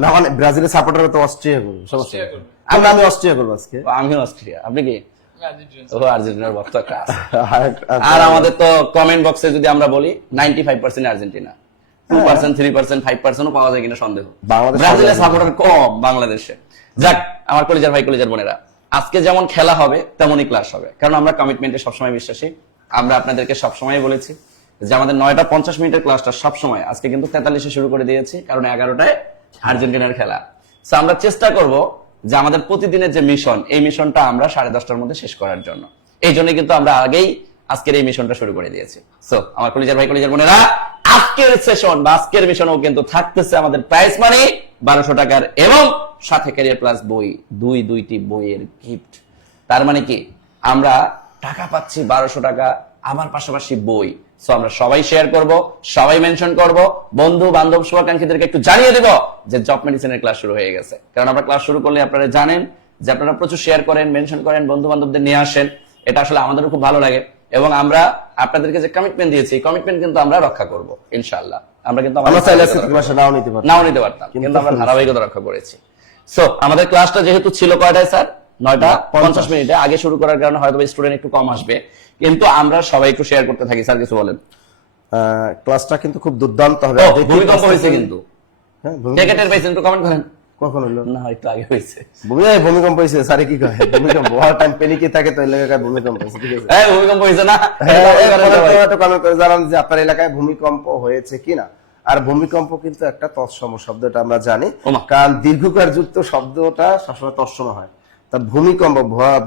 না মানে ব্রাজিলের সাপোর্টার তো অস্ট্রিয়া করবে, সমস্যা নেই। আমি অস্ট্রিয়া করবো আজকে। আমি অস্ট্রিয়া, আপনি কি? ও আর্জেন্টিনার ভক্ত একটা আছে। আচ্ছা। আর আমাদের তো কমেন্ট বক্সে যদি আমরা বলি 95% আর্জেন্টিনা, 2% 3% 5% ও পাওয়া যায় কিনা সন্দেহ। বাংলাদেশ ব্রাজিলের সাপোর্টার কম বাংলাদেশে। যাক আমার কলিজার ভাই কলিজার বোনেরা, আজকে যেমন খেলা হবে তেমনই ক্লাস হবে, কারণ আমরা কমিটমেন্টে সবসময় বিশ্বাসী। আমরা আপনাদেরকে সবসময় বলেছি যে আমাদের 9টা 50 মিনিটের ক্লাসটা সবসময়, আজকে কিন্তু 43-এ শুরু করে দিয়েছি, কারণ 11টায় আর্জেন্টিনার খেলা। সো আমরা চেষ্টা করব যে আমাদের প্রতিদিনের যে মিশন, এই মিশনটা আমরা 10:30টার মধ্যে শেষ করার জন্য। এই জন্য কিন্তু আমরা আগেই আজকের এই মিশনটা শুরু করে দিয়েছি। সো আমার কলিজার ভাই কলিজার বোনেরা, আজকের সেশন বা আজকের মিশনও কিন্তু থাকতেছে আমাদের প্রাইস মানি 1200 টাকার এবং সাথে ক্যারিয়ার প্লাস বই, দুইটি বইয়ের গিফট। তার মানে কি আমরা টাকা পাচ্ছি 1200 টাকা, আমার পাশাপাশি বই। সো আমরা সবাই শেয়ার করব, সবাই মেনশন করব, বন্ধু বান্ধব শুভাকাঙ্ক্ষীদেরকে একটু জানিয়ে দেব যে জব মেডিসিনের ক্লাস শুরু হয়ে গেছে। কারণ আমরা ক্লাস শুরু করলে আপনারা জানেন যে আপনারা প্রচুর শেয়ার করেন, মেনশন করেন, বন্ধু বান্ধবদের নিয়ে আসেন। এটা আসলে আমাদেরও খুব ভালো লাগে এবং আমরা আপনাদেরকে যে কমিটমেন্ট দিয়েছি, কমিটমেন্ট কিন্তু আমরা রক্ষা করব ইনশাআল্লাহ। আমরা কিন্তু নাও নিতে পারতাম, কিন্তু আমরা ধারাবাহিকতা রক্ষা করেছি। সো আমাদের ক্লাসটা যেহেতু ছিল কয়টায় স্যার? 9টা 50 মিনিটে। আগে শুরু করার কারণে হয়তো স্টুডেন্ট একটু কম আসবে, কিন্তু আমরা সবাই একটু শেয়ার করতে থাকি। স্যার কিছু বলেন। ক্লাসটা কিন্তু খুব দুর্দান্ত হবে। ভূমিকম্প হয়েছে কিন্তু, হ্যাঁ টিকেটের পাইছেন একটু কমেন্ট করেন। কখন হলো? না একটু আগে হয়েছে। ভূমিকম্প হয়েছে স্যারে কি কয়? ভূমিকম্প হওয়ার টাইম পেনিকে থাকে তো এলাকায় ভূমিকম্প হয়েছে, ঠিক আছে? হ্যাঁ ভূমিকম্প হয়েছে না? কমেন্ট করে জানান যে আপনার এলাকায় ভূমিকম্প হয়েছে কিনা। আর ভূমিকম্প কিন্তু একটা তৎসম শব্দটা আমরা জানি, কারণ দীর্ঘকার যুক্ত শব্দটা সবসময় তৎসম হয়। তা ভূমিকম্প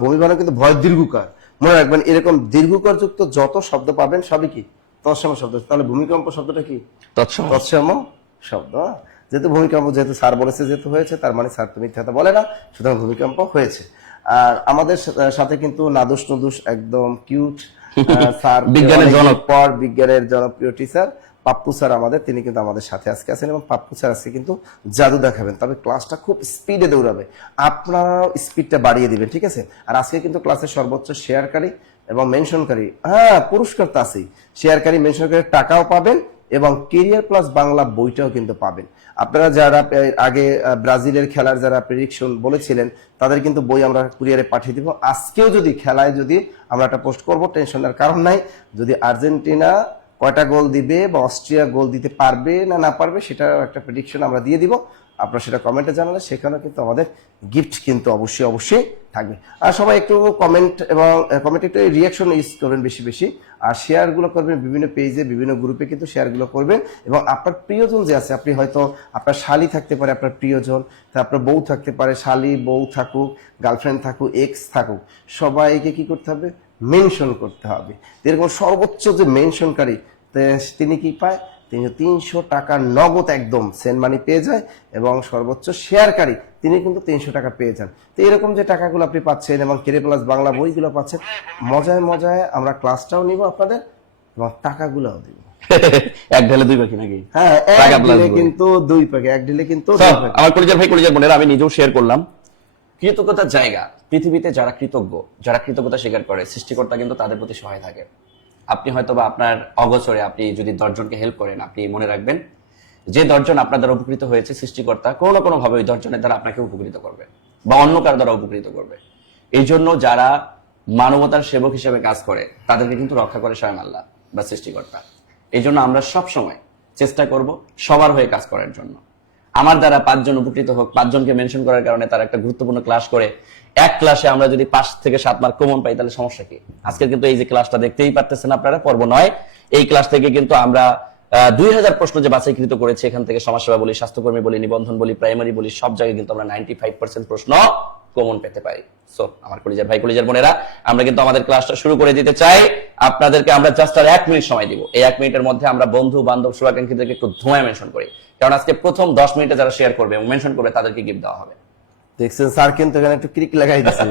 ভূমি মানে কিন্তু ভয় দীর্ঘকার, মনে রাখবেন। এরকম দীর্ঘকার যুক্ত যত শব্দ পাবেন সবই কি তৎসম শব্দ। তাহলে ভূমিকম্প শব্দটা কি? তৎসম শব্দ। যেহেতু ভূমিকম্প, যেহেতু স্যার বলেছে যেহেতু হয়েছে, তার মানে স্যার তো মিথ্যা কথা বলে না, সুতরাং ভূমিকম্প হয়েছে। আর আমাদের সাথে কিন্তু নাদুস নুদুস একদম কিউট স্যার, বিজ্ঞানের জনপ্রিয় টিচার পাপ্পু স্যার আমাদের, তিনি কিন্তু আমাদের সাথে আজকে আছেন এবং পাপ্পু স্যার আজকে কিন্তু জাদু দেখাবেন। তবে ক্লাসটা খুব স্পিডে দৌড়াবে, আপনারাও স্পিডটা বাড়িয়ে দিবেন, ঠিক আছে? আর আজকে কিন্তু ক্লাসের সর্বোচ্চ শেয়ারকারী এবং মেনশনকারী, হ্যাঁ পুরস্কার তো আছেই, শেয়ারকারী মেনশনকারী টাকাও পাবেন এবং কেরিয়ার প্লাস বাংলা বইটাও কিন্তু পাবেন। আপনারা যারা আগে ব্রাজিলের খেলার যারা প্রেডিকশন বলেছিলেন, তাদের কিন্তু বই আমরা কুরিয়ারে পাঠিয়ে দিব। আজকেও যদি খেলায় যদি আমরা একটা পোস্ট করব, টেনশনের কারণ নাই। যদি আর্জেন্টিনা কয়টা গোল দিবে বা অস্ট্রিয়া গোল দিতে পারবে না পারবে, সেটা একটা প্রেডিকশন আমরা দিয়ে দিব। আপনারা সেটা কমেন্টে জানালে সেখানে কিন্তু আমাদের গিফট কিন্তু অবশ্যই থাকবে। আর সবাই একটু কমেন্ট এবং কমেন্টে একটু রিয়াকশন ইউজ করবেন বেশি বেশি, আর শেয়ারগুলো করবেন বিভিন্ন পেজে, বিভিন্ন গ্রুপে কিন্তু শেয়ারগুলো করবেন। এবং আপনার প্রিয়জন যে আছে, আপনি হয়তো আপনার শালি থাকতে পারে, আপনার প্রিয়জন, আপনার বউ থাকতে পারে, শালি বউ থাকুক, গার্লফ্রেন্ড থাকুক, এক্স থাকুক, সবাইকে কি করতে হবে? মেনশন করতে হবে। এরকম সর্বোচ্চ যে মেনশনকারী তিনি কি পায়? 300 টাকা নগদ একদম সেন্ড মানি পেয়ে যায়, এবং সর্বোচ্চ শেয়ারকারী তিনি কিন্তু 300 টাকা পেয়ে যান। তো এরকম যে টাকাগুলো আপনি পাচ্ছেন এবং কেরিয়ার প্লাস বাংলা বইগুলো পাচ্ছেন, মজায় আমরা ক্লাসটাও নিব আপনাদের এবং টাকাগুলোও দিব। এক ঢেলে দুই পাখি নাকি? হ্যাঁ, এক ঢিলে কিন্তু দুই পাখি, এক ঢিলে কিন্তু দুই পাখি। আমার কলিজার ভাই কলিজার বোনেরা, আমি নিজেও শেয়ার করলাম কৃতজ্ঞতার জায়গা। পৃথিবীতে যারা কৃতজ্ঞ, যারা কৃতজ্ঞতা স্বীকার করে, সৃষ্টিকর্তা কিন্তু তাদের প্রতি সহায় থাকে। আপনি হয়তো বা আপনার অগোচরে আপনি যদি 10 জনকে হেল্প করেন, আপনি মনে রাখবেন যে 10 জন আপনার দ্বারা উপকৃত হয়েছে, সৃষ্টিকর্তা কোনো না কোনো ভাবে ওই 10 জনের দ্বারা আপনাকে উপকৃত করবে বা অন্য কারো দ্বারা উপকৃত করবে। এই জন্য যারা মানবতার সেবক হিসেবে কাজ করে, তাদেরকে কিন্তু রক্ষা করে স্বয়ং আল্লাহ বা সৃষ্টিকর্তা। এই জন্য আমরা সব সময় চেষ্টা করব সবার হয়ে কাজ করার জন্য। আমার দ্বারা 5 জন উপকৃত হোক, 5 জনকে মেনশন করার কারণে তারা একটা গুরুত্বপূর্ণ ক্লাস করে, এক ক্লাসে আমরা যদি 5 থেকে 7 মার্ক কমন পাই, তাহলে সমস্যা কি? আজকে কিন্তু এই যে ক্লাসটা দেখতেই পারতেছেন আপনারা, পর্ব 9, এই ক্লাস থেকে কিন্তু আমরা 2000 প্রশ্ন যে বাছাইকৃত করেছি, এখান থেকে সমাজসেবা বলি, স্বাস্থ্যকর্মী বলি, নিবন্ধন বলি, প্রাইমারি বলি, সব জায়গায় কিন্তু আমরা 95% প্রশ্ন কমন পেতে পারি। সো আমার কলিজার ভাই কলিজার বোনেরা, আমরা কিন্তু আমাদের ক্লাসটা শুরু করে দিতে চাই। আপনাদেরকে আমরা জাস্ট আর 1 মিনিট সময় দিব। এই 1 মিনিটের মধ্যে আমরা বন্ধু বান্ধব শুভাকাঙ্ক্ষীদেরকে একটু ধোঁয়ায় মেনশন করি, কারণ আজকে প্রথম 10 মিনিটে যারা শেয়ার করবে এবং মেনশন করবে তাদেরকে গিফট দেওয়া হবে। দেখছেন স্যার কিন্তু এখানে একটু ক্লিক লাগাই দিয়েছে।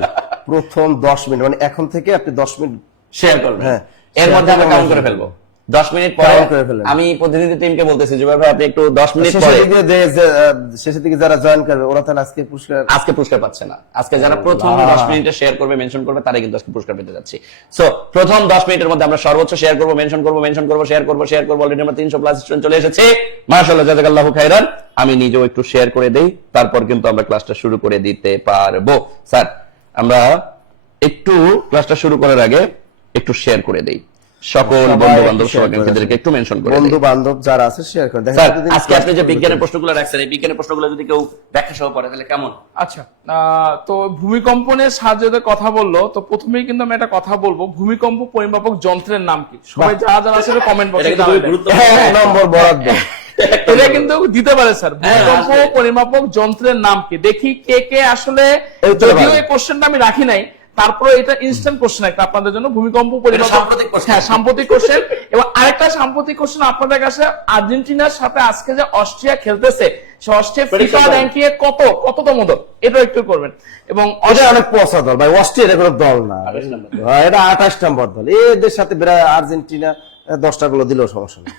প্রথম 10 মিনিট মানে এখন থেকে আপনি 10 মিনিট শেয়ার করবেন, হ্যাঁ, এর মধ্যে আমরা কাউন্ট করে ফেলবো। 10 মিনিট পরে Count করে ফেলেন। আমি প্রতিনিধি টিমকে বলতেছি জুবাইর ভাই আপনি একটু 10 মিনিট শেষের পরে দিকে শেষের দিকে যারা জয়েন করবে ওরা তাহলে আজকে পুরস্কার পাচ্ছে না। আজকে যারা প্রথম 10 মিনিটে শেয়ার করবে, মেনশন করবে, তারাই কিন্তু আজকে পুরস্কার পেতে যাচ্ছে। সো প্রথম 10 মিনিটের মধ্যে আমরা সর্বোচ্চ শেয়ার করব, মেনশন করব, শেয়ার করব। অলরেডি আমরা 300 প্লাস স্টুডেন্ট চলে এসেছে। মাশাআল্লাহ, জাযাকাল্লাহু খাইরান। আমি নিজেও একটু শেয়ার করে দেই, তারপর কিন্তু আমরা ক্লাসটা শুরু করে দিতে পারবো। স্যার, আমরা একটু ক্লাসটা শুরু করার আগে একটু শেয়ার করে দেই। সকল বন্ধু বান্ধব সহকর্মীদেরকে একটু মেনশন করে বন্ধু বান্ধব যারা আছে শেয়ার করে দেখেন। স্যার, আজকে আপনি যে বিজ্ঞানের প্রশ্নগুলো রাখছেন, এই বিজ্ঞানের প্রশ্নগুলো যদি কেউ ব্যাখ্যা সহ পড়ে তাহলে কেমন? আচ্ছা, তো ভূমিকম্পনের সাহায্যে কথা বললো, তো প্রথমেই কিন্তু আমি একটা কথা বলবো, ভূমিকম্প পরিমাপক যন্ত্রের নাম কি? সবাই যারা যারা আসলে কমেন্ট বক্সে নম্বর বরাদ্দ এটা কিন্তু দিতে পারে স্যার। ভূমিকম্প পরিমাপক যন্ত্রের নাম কি? দেখি কে কে আসলে, যদিও এই কোশ্চেনটা আমি রাখি নাই, তারপরে এটা ইনস্ট্যান্ট কোশ্চেন একটা আপনাদের জন্য। ভূমিকম্প পরিমাপক, হ্যাঁ সাম্প্রতিক কোশ্চেন। এবং আরেকটা সাম্প্রতিক কোশ্চেন আপনাদের কাছে, আর্জেন্টিনার সাথে আজকে যে অস্ট্রিয়া খেলতেছে, সে অস্ট্রিয়া ফিফা র্যাঙ্কিং এ কততম দল, এটা একটু করবেন। এবং অনেক পচা দল ভাই, অস্ট্রেলিয়া কোনো দল না, এটা 28 নম্বর দল। এদের সাথে আর্জেন্টিনা 10টা গুলো দিলেও সমস্যা নেই।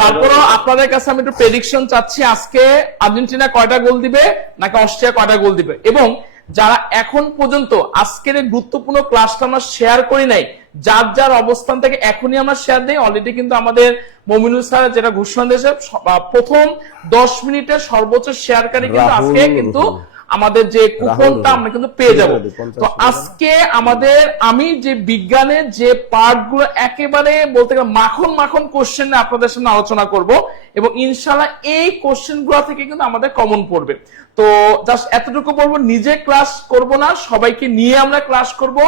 তারপরও আপনাদের কাছে আমি একটু প্রেডিকশন চাচ্ছি, আজকে আর্জেন্টিনা কয়টা গোল দিবে নাকি অস্ট্রিয়া কয়টা গোল দিবে। এবং যারা এখন পর্যন্ত আজকের এই গুরুত্বপূর্ণ ক্লাসটা আমরা শেয়ার করি নাই, যার যার অবস্থান থেকে এখনই আমরা শেয়ার দিই। অলরেডি কিন্তু আমাদের মমিনুল স্যার যেটা ঘোষণা দিয়েছে, প্রথম 10 মিনিটের সর্বোচ্চ শেয়ারকারী কিন্তু আজকে কিন্তু আমাদের যে কুপনটা আমরা কিন্তু পেয়ে যাব। তো আজকে আমাদের, আমি যে বিজ্ঞানের যে পার্ট গুলো একেবারে বলতে গেলে মাখন মাখন কোশ্চেন আপনাদের সামনে আলোচনা করব, এবং ইনশাআল্লাহ এই কোশ্চেন গুলো থেকে কিন্তু আমাদের কমন পড়বে। তো জাস্ট এতটুকু বলবো, নিজে ক্লাস করব না, সবাইকে নিয়ে আমরা ক্লাস করব।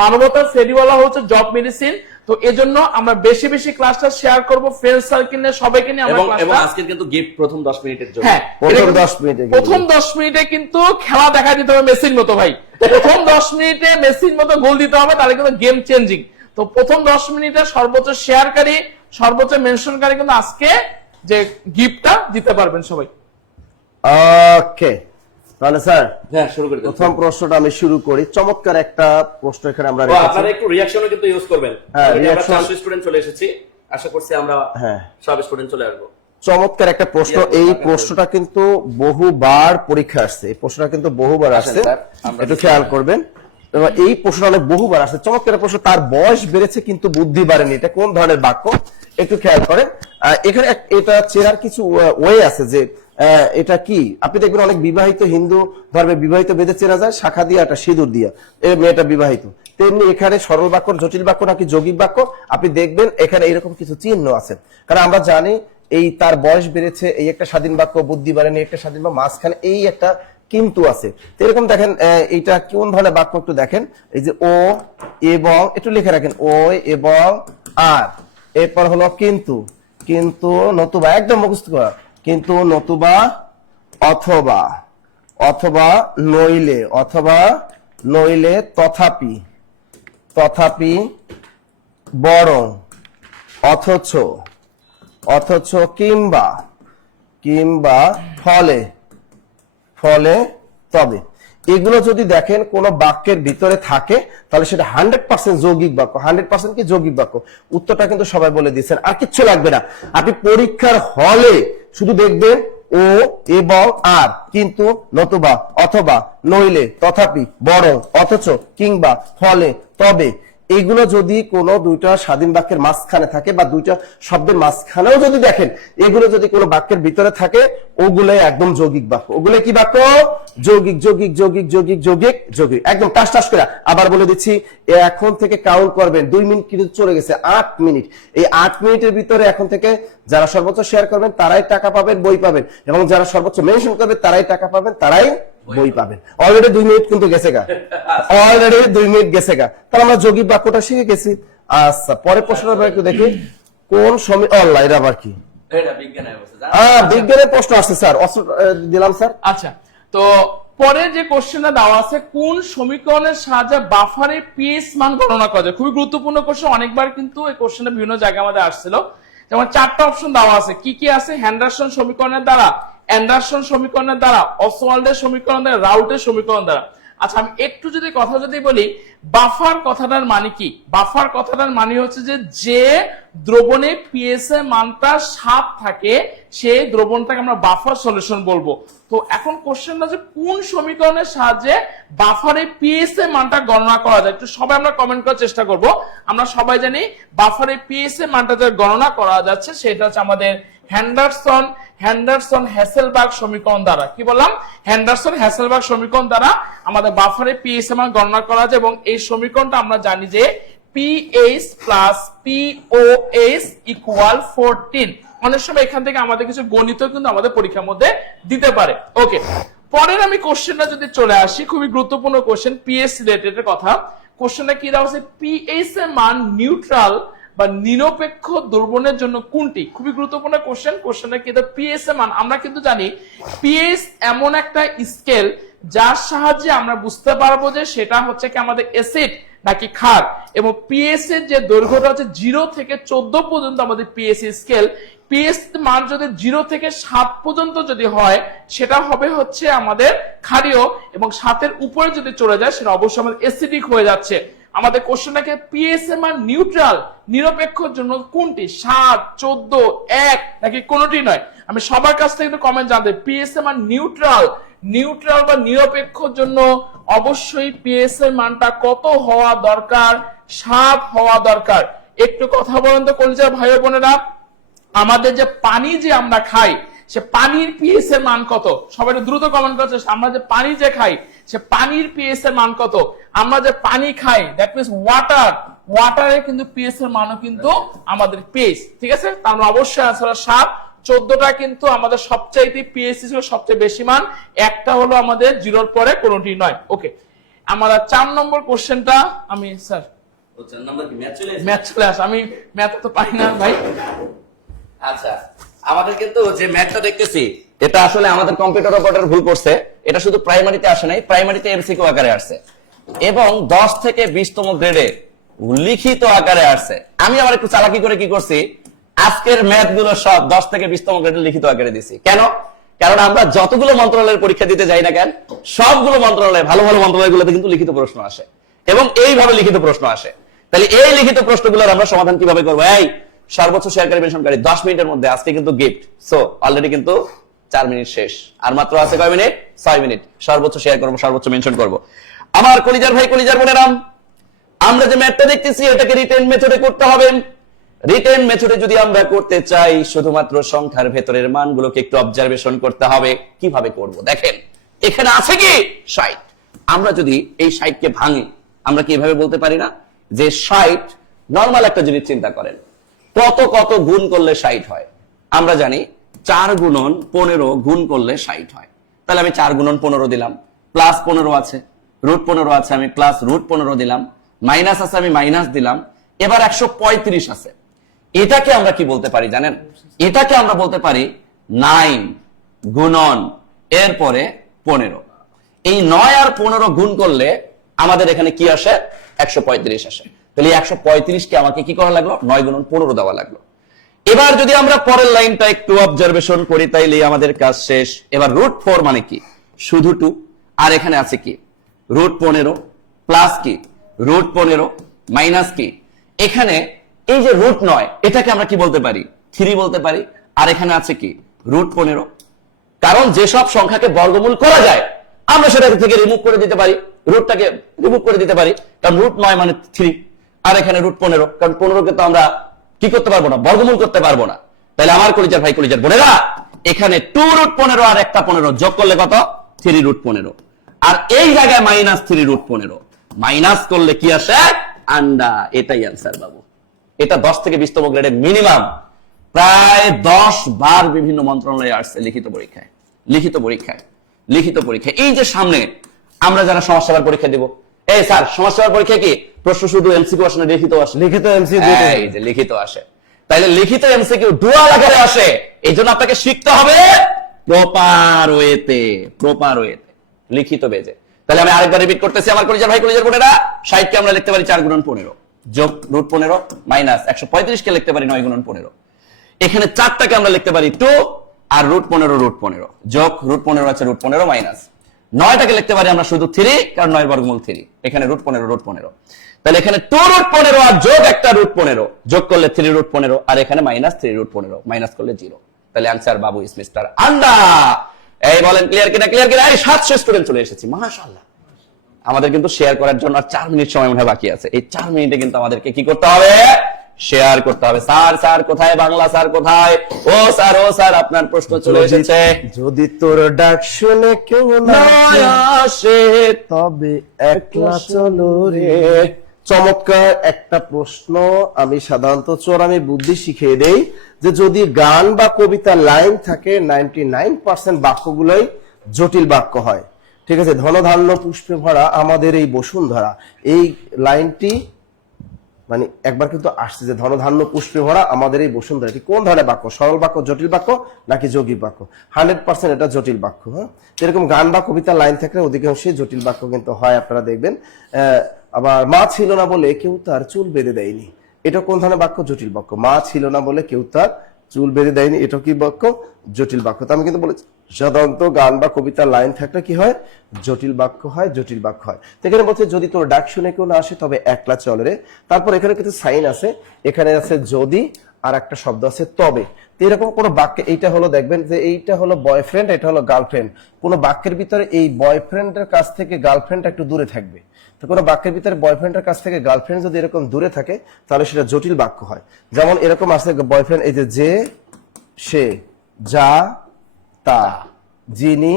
মানবতার ফেরিওয়ালা হচ্ছে জব মেডিসিন। তো এজন্য আমরা বেশি বেশি ক্লাসটা শেয়ার করব, ফ্রেন্ড সার্কেল নিয়ে সবাইকে নিয়ে আমরা ক্লাসটা। এবং আজকে কিন্তু গিফট প্রথম 10 মিনিটের জন্য, হ্যাঁ প্রথম 10 মিনিটে কিন্তু খেলা দেখা দিতে হবে মেসির মতো ভাই। প্রথম 10 মিনিটে মেসির মতো গোল দিতে হবে, তাহলে কিন্তু গেম চেঞ্জিং। তো প্রথম 10 মিনিটে সর্বোচ্চ শেয়ারকারী, সর্বোচ্চ মেনশনকারী কিন্তু আজকে যে গিফটটা দিতে পারবেন সবাই। ওকে, তাহলে স্যার হ্যাঁ শুরু করি। প্রথম প্রশ্নটা আমি শুরু করি। চমৎকার একটা প্রশ্ন এখানে আমরা রেখেছি, আপনারা একটু রিঅ্যাকশনও কিন্তু ইউজ করবেন। হ্যাঁ, আমরা 400 স্টুডেন্ট চলে এসেছি, আশা করছি আমরা সব স্টুডেন্ট চলে আসবো। চমৎকার একটা প্রশ্ন। এই প্রশ্নটা কিন্তু বহুবার পরীক্ষা আসছে, এই প্রশ্নটা কিন্তু বহুবার আসছে, একটু খেয়াল করবেন। এই প্রশ্নটা অনেক বহুবার আসছে। চমৎকার প্রশ্ন। তার বয়স বেড়েছে কিন্তু বুদ্ধি বাড়েনি, এটা কোন ধরনের বাক্য? একটু খেয়াল করেন। এখানে এটা চেনার কিছু ওয়ে আছে যে এটা কি। আপনি দেখবেন অনেক বিবাহিত হিন্দু ধর্মে বিবাহিত বেঁধে চেনা যায়, শাখা দিয়ে একটা সিঁদুর দিয়া, এই মেয়েটা বিবাহিত। তেমনি এখানে সরল বাক্য, জটিল বাক্য নাকি যৌগিক বাক্য, আপনি দেখবেন এখানে এরকম কিছু চিহ্ন আছে। কারণ আমরা জানি এই তার বয়স বেড়েছে, এই একটা স্বাধীন বাক্য, বুদ্ধি বাড়েনি একটা স্বাধীন বাক্য, মাঝখানে এই একটা কিন্তু আছে। তো এরকম দেখেন, এইটা কোন ধরনের বাক্য একটু দেখেন। এই যে ও এবং, একটু লিখে রাখেন, ও এবং আর, এরপর হলো কিন্তু, কিন্তু নতুবা, একদম মুখস্থ করা, কিন্তু নতুবা, অথবা, অথবা নইলে, অথবা নইলে, তথাপি, তথাপি, বরং, অথচ, অথচ, কিংবা, কিংবা, ফলে, ফলে, তবে। এগুলো যদি দেখেন কোন বাক্যের ভিতরে থাকে তাহলে সেটা 100% যৌগিক বাক্য। 100% কি যৌগিক বাক্য? উত্তরটা কিন্তু সবাই বলে দিচ্ছেন, আর কিচ্ছু লাগবে না। আপনি পরীক্ষার হলে শুধু দেখবেন ও এবং আর, কিন্তু নতুবা, অথবা নইলে, তথাপি, বরং, অথচ, কিংবা, ফলে, তবে, এগুলো যদি কোনো দুইটা স্বাধীন বাক্যের মাঝখানে থাকে বা দুইটা শব্দের মাঝখানেও যদি দেখেন, এগুলো যদি কোনো বাক্যের ভিতরে থাকে, ওগুলো একদম যৌগিক বাক্য। ওগুলো কি বাক্য? যৌগিক, যৌগিক, যৌগিক, যৌগিক, যৌগিক, যৌগিক। একদম টাস টাস করে আবার বলে দিচ্ছি, এখন থেকে কাউন্ট করবেন। 2 মিনিট কিন্তু চলে গেছে, 8 মিনিট। এই 8 মিনিটের ভিতরে এখন থেকে যারা সর্বোচ্চ শেয়ার করবেন তারাই টাকা পাবেন, বই পাবেন, এবং যারা সর্বোচ্চ মেনশন করবে তারাই টাকা পাবেন, তারাই বই পাবেন। অলরেডি 2 মিনিট কিন্তু গেছে গা, অলরেডি 2 মিনিট গেছে গা। তাহলে আমরা যৌগিক বাক্যটা শিখে গেছি। আচ্ছা, পরের প্রশ্নটা একটু দেখি। কোন সময় অনলাইন আবার কি? এটা বিজ্ঞানের অবস্থা। বিজ্ঞানের প্রশ্ন আসছে স্যার, দিলাম স্যার। আচ্ছা, তো পরে যে কোশ্চেনটা দেওয়া আছে, কোন সমীকরণের সাহায্যে বাফারের পিএইচ মান গণনা করা যায়? খুবই গুরুত্বপূর্ণ কোশ্চেন। অনেকবার কিন্তু এই কোশ্চেনটা বিভিন্ন জায়গায় আমাদের আসছিল। যেমন 4টা অপশন দেওয়া আছে। কি কি আছে? হ্যান্ডারসন সমীকরণের দ্বারা, অ্যান্ডারসন সমীকরণের দ্বারা, অসওয়াল্ডের সমীকরণ দ্বারা, রাউটের সমীকরণ দ্বারা। আচ্ছা আমি একটু যদি কথা বলি, বাফার কথাটার মানে কি? বাফার কথাটার মানে হচ্ছে যে দ্রবণে পিএইচ এর মানটা 7 থাকে সেই দ্রবণটাকে আমরা বাফার সলিউশন বলবো। তো এখন কোশ্চেনটা যে কোন সমীকরণের সাহায্যে বাফারে পিএইচ এর মানটা গণনা করা যায়, একটু সবাই আমরা কমেন্ট করার চেষ্টা করব। আমরা সবাই জানি বাফারে পিএইচ এর মানটা যে গণনা করা যাচ্ছে সেটা হচ্ছে আমাদের হেন্ডারসন হ্যাসেলবার্গ সমীকরণ দ্বারা। কি বললাম? হেন্ডারসন হ্যাসেলবার্গ সমীকরণ দ্বারা আমাদের বাফারে পিএইচ এর মান গণনা করা যায় এবং এই সমীকরণটা আমরা জানি যে পিএইচ প্লাস পিওএইচ ইকুয়াল 14। অনেক সময় এখান থেকে আমাদের কিছু গণিত কিন্তু আমাদের পরীক্ষার মধ্যে দিতে পারে। ওকে, পরের আমি কোশ্চেনটা যদি চলে আসি, খুবই গুরুত্বপূর্ণ কোশ্চেন, পিএইচ রিলেটেড এর কথা। কোশ্চেনটা কি দেওয়া আছে? পিএইচ এর মান নিউট্রাল বা নিরপেক্ষ দ্রবণের জন্য কোনটি? খুবই গুরুত্বপূর্ণ কোশ্চেন। কোশ্চেনটা কি? পিএইচ এর মান আমরা কিন্তু জানি পিএইচ এমন একটা স্কেল যার সাহায্যে আমরা বুঝতে পারবো যে সেটা হচ্ছে কি আমাদের অ্যাসিড নাকি ক্ষার, এবং পিএইচ এর যে দৈর্ঘ্যটা হচ্ছে 0 থেকে 14 পর্যন্ত আমাদের পিএইচ স্কেল। পিএইচ মান যদি 0 থেকে 7 পর্যন্ত যদি হয় সেটা হবে হচ্ছে আমাদের ক্ষারীয়, এবং 7 এর উপরে যদি চলে যায় সেটা অবশ্যই আমাদের অ্যাসিডিক হয়ে যাচ্ছে। আমাদের কোশ্চেনটাকে পিএইচ এর মান নিউট্রাল নিরপেক্ষর জন্য কোনটি? 7, 14, 1 নাকি কোনটি নয়? আমি সবার কাছ থেকে একটু কমেন্ট জানতে। পিএইচ এর মান নিউট্রাল বা নিরপেক্ষর জন্য অবশ্যই পিএইচ এর মানটা কত হওয়া দরকার? 7 হওয়া দরকার। একটু কথা বলেন তো কলিজার ভাই বোনেরা, আমাদের যে পানি যে আমরা খাই সে পানির পিএইচ এর মান কত? সবাই একটু দ্রুত কমেন্ট করছে। আমরা যে পানি যে খাই সে পানির পিএইচ এর মান কত? আমরা যে পানি খাই দ্যাট মিন্স ওয়াটারে কিন্তু পিএইচ এর মানও কিন্তু আমাদের পিএইচ, ঠিক আছে? তার মানে অবশ্যই আনসার 7। 14টা কিন্তু আমাদের সবচাইতে পিএইচ ছিল সবচেয়ে বেশি মান, একটা হলো আমাদের 0-র পরে কোনটি নয়। ওকে, আমরা 4 নম্বর কোশ্চেনটা আমি স্যার 4 নম্বর কি ম্যাথ চলে আসে? ম্যাথ চলে আসে, আমি ম্যাথ তো পারি না ভাই। আচ্ছা, আমাদের কিন্তু যে ম্যাথটা দেখতেছি এটা আসলে আমাদের কম্পিউটার অপারেটর ভুল করছে। এটা শুধু প্রাইমারিতে আসে নাই, প্রাইমারিতে এমসিকিউ আকারে আসছে এবং 10 থেকে 20তম গ্রেডে লিখিত আকারে আসছে। আমি আবার একটু চালাকি করে কি করছি, আজকের ম্যাথ গুলো সব 10 থেকে 20তম গ্রেডে লিখিত আকারে দিছি। কেন? কারণ আমরা যতগুলো মন্ত্রণালয়ের পরীক্ষা দিতে যাই না কেন, সবগুলো মন্ত্রণালয়, ভালো ভালো মন্ত্রণালয়গুলোতে কিন্তু লিখিত প্রশ্ন আসে এবং এইভাবে লিখিত প্রশ্ন আসে। তাহলে এই লিখিত প্রশ্নগুলোর আমরা সমাধান কিভাবে করবো? এই সর্বোচ্চ শেয়ারকারী মেনশনকারী 10 মিনিটের মধ্যে আজকে কিন্তু গিফট। সো অলরেডি কিন্তু 4 মিনিট শেষ, আর মাত্র আছে কয় মিনিট? 6 মিনিট। সর্বোচ্চ শেয়ার করবো, সর্বোচ্চ মেনশন করবো। আমার কলিজার ভাই কলিজার বোনেরাম, আমরা যে ম্যাথটা দেখতেছি এটাকে রিটেন মেথডে করতে হবে। রিটেন মেথডে যদি আমরা করতে চাই শুধুমাত্র সংখ্যার ভেতরের মানগুলোকে একটু অবজারভেশন করতে হবে। কিভাবে করব? দেখেন এখানে আছে কি 60। আমরা যদি এই 60 কে ভাঙি আমরা কি এভাবে বলতে পারি না যে 60 নরমাল একটা জিনিস চিন্তা করেন, কত কত গুণ করলে 60 হয়? আমরা জানি 4 গুণন 15 গুণ করলে 60 হয়। তাহলে আমি 4 গুণন 15 দিলাম, প্লাস 15 আছে, রুট 15 আছে, আমি প্লাস রুট 15 দিলাম, মাইনাস আছে, আমি মাইনাস দিলাম। এবার 135 আছে। এটাকে আমরা কি বলতে পারি জানেন? এটাকে আমরা বলতে পারি 9 গুণন এরপরে 15। এই 9 আর 15 গুণ করলে আমাদের এখানে কি আসে? 135 আসে। তাহলে 135 কে আমাকে কি করা লাগলো? 9 গুণন 15 দেওয়া লাগলো। এবার যদি আমরা পরের লাইনটা একটু অবজারভেশন করি তাইলে আমাদের কাজ শেষ। এবার রুট 4 মানে কি? শুধু 2, আর এখানে আছে কি? রুট 15 প্লাস কি? রুট 15 মাইনাস কি? এখানে এই যে রুট 9 এটাকে আমরা কি বলতে পারি? 3 বলতে পারি। আর এখানে আছে কি? রুট 15। কারণ যেসব সংখ্যাকে বর্গমূল করা যায় আমরা সেটা থেকে রিমুভ করে দিতে পারি, রুটটাকে রিমুভ করে দিতে পারি, কারণ রুট 9 মানে 3। আর এখানে রুট 15, কারণ 15 কে তো আমরা কি করতে পারবো না? বর্গমূল করতে পারবো না। তাহলে আমার কলিজার ভাই কলিজার বোনেরা, এখানে 2 রুট 15 আর একটা 15 যোগ করলে কত? 3 রুট 15। আর এই জায়গায় মাইনাস 3 রুট 15 মাইনাস করলে কি আসে? আন্ডা। এটাই আনসার বাবু। এটা 10 থেকে 20তম গ্রেডে মিনিমাম প্রায় 10 বার বিভিন্ন মন্ত্রণালয়ে আসছে লিখিত পরীক্ষায়। এই যে সামনে আমরা যারা সমাজসেবার পরীক্ষা দিব, এই স্যার সমাজসেবার পরীক্ষা কি প্রশ্ন শুধু এমসিকিউ আসে না লিখিত আসে? লিখিত এমসিকিউ, এই যে লিখিত আসে। তাইলে লিখিত এমসিকিউ ডুয়াল আকারে আসে। এইজন্য আপনাকে শিখতে হবে প্রপার ওয়েতে, লিখিত বেজে। তাহলে আমি আরেকবার রিপিট করতেছি আমার কলিজার ভাই কলিজার বোনেরা, 60 কে আমরা লিখতে পারি 4 গুণন 15 যোগ রুট 15 মাইনাস 135 কে লিখতে পারি 9 গুণন 15। এখানে 4টাকে আমরা লিখতে পারি 2 আর রুট 15 যোগ রুট 15 আছে রুট 15 মাইনাস 9টাকে লিখতে পারি আমরা শুধু 3, কারণ 9 বর্গমূল 3, এখানে √15 তাহলে এখানে 2√15 আর যোগ একটা √15, যোগ করলে 3√15, আর এখানে -3√15, মাইনাস করলে 0। তাহলে आंसर বাবু ইস মিস্টার আন্ডা। এই বলেন ক্লিয়ার কিনা? ক্লিয়ার কিনা? এই 700 স্টুডেন্ট চলে এসেছি, মাশাআল্লাহ। আমাদের কিন্তু শেয়ার করার জন্য আর 4 মিনিট সময় মনে হয় বাকি আছে। এই 4 মিনিটে কিন্তু আমাদেরকে কি করতে হবে? শেয়ার করতে হবে। স্যার কোথায়? বাংলা স্যার কোথায়? ও স্যার আপনার প্রশ্ন চলে এসেছে। যদি তোর ডাক শুনে কেউ না আসে তবে একলা চলো রে। চমৎকার একটা প্রশ্ন। আমি সাধারণত চোরামি বুদ্ধি শিখিয়ে দেই যে যদি গান বা কবিতার লাইন থাকে 99% বাক্যগুলোই জটিল বাক্য হয়। ঠিক আছে, ধনধান্য পুষ্পে ভরা আমাদের এই বসুন্ধরা, এই লাইনটি মানে একবার কিন্তু আসছে যে ধনধান্য পুষ্পে ভরা আমাদের এই বসুন্ধরা, এটি কোন ধরনের বাক্য? সরল বাক্য, জটিল বাক্য নাকি যৌগিক বাক্য? 100% এটা জটিল বাক্য। হ্যাঁ, এরকম গান বা কবিতার লাইন থাকলে অধিকাংশই জটিল বাক্য কিন্তু হয়, আপনারা দেখবেন। আবার মা ছিল না বলে কেউ তার চুল বেঁধে দেয়নি, এটা কোন ধরনের বাক্য? জটিল বাক্য। মা ছিল না বলে কেউ তার চুল বেঁধে দেয়নি, এটা কি বাক্য? জটিল বাক্য। তো আমি কিন্তু বলেছি সাধারণত গান বা কবিতার লাইন থাকলে কি হয়? জটিল বাক্য হয়, জটিল বাক্য হয়। তো এখানে বলছে যদি তোর ডাক শুনে কেউ না আসে তবে একলা চলে রে। তারপর এখানে কিছু সাইন আছে, এখানে আছে যদি, আর একটা শব্দ আছে তবে। তো এরকম কোন বাক্যে, এইটা হলো দেখবেন যে এইটা হলো বয়ফ্রেন্ড, এটা হলো গার্লফ্রেন্ড, কোন বাক্যের ভিতরে এই বয়ফ্রেন্ডের কাছ থেকে গার্লফ্রেন্ড একটু দূরে থাকবে। তো কোনো বাক্যের ভিতরে বয়ফ্রেন্ডের কাছ থেকে গার্লফ্রেন্ড যদি এরকম দূরে থাকে তাহলে সেটা জটিল বাক্য হয়। যেমন এরকম আছে বয়ফ্রেন্ড, এই যে সে, যা তা, যিনি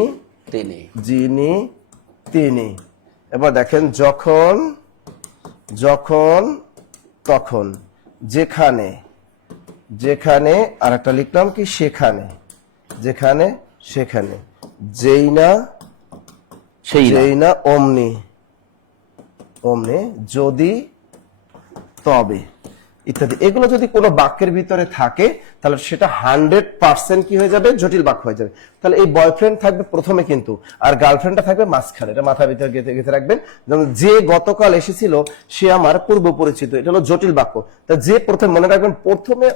তিনি। এবার দেখেন যখন তখন, যেখানে আর একটা লিখলাম কি সেখানে, যেই না অমনি, যদি, তবে ইত্যাদি। এগুলো যদি কোনো বাক্যের ভিতরে থাকে তাহলে সেটা 100% কি হয়ে যাবে? জটিল বাক্য হয়ে যাবে। তাহলে এই বয়ফ্রেন্ড থাকবে প্রথমে কিন্তু, আর গার্লফ্রেন্ডটা থাকবে মাঝখানে, এটা মাথার ভিতরে গেঁথে রাখবেন। যেমন যে গতকাল এসেছিল সে আমার পূর্ব পরিচিত, এটা হলো জটিল বাক্য। তা যে প্রথমে, মনে রাখবেন প্রথমে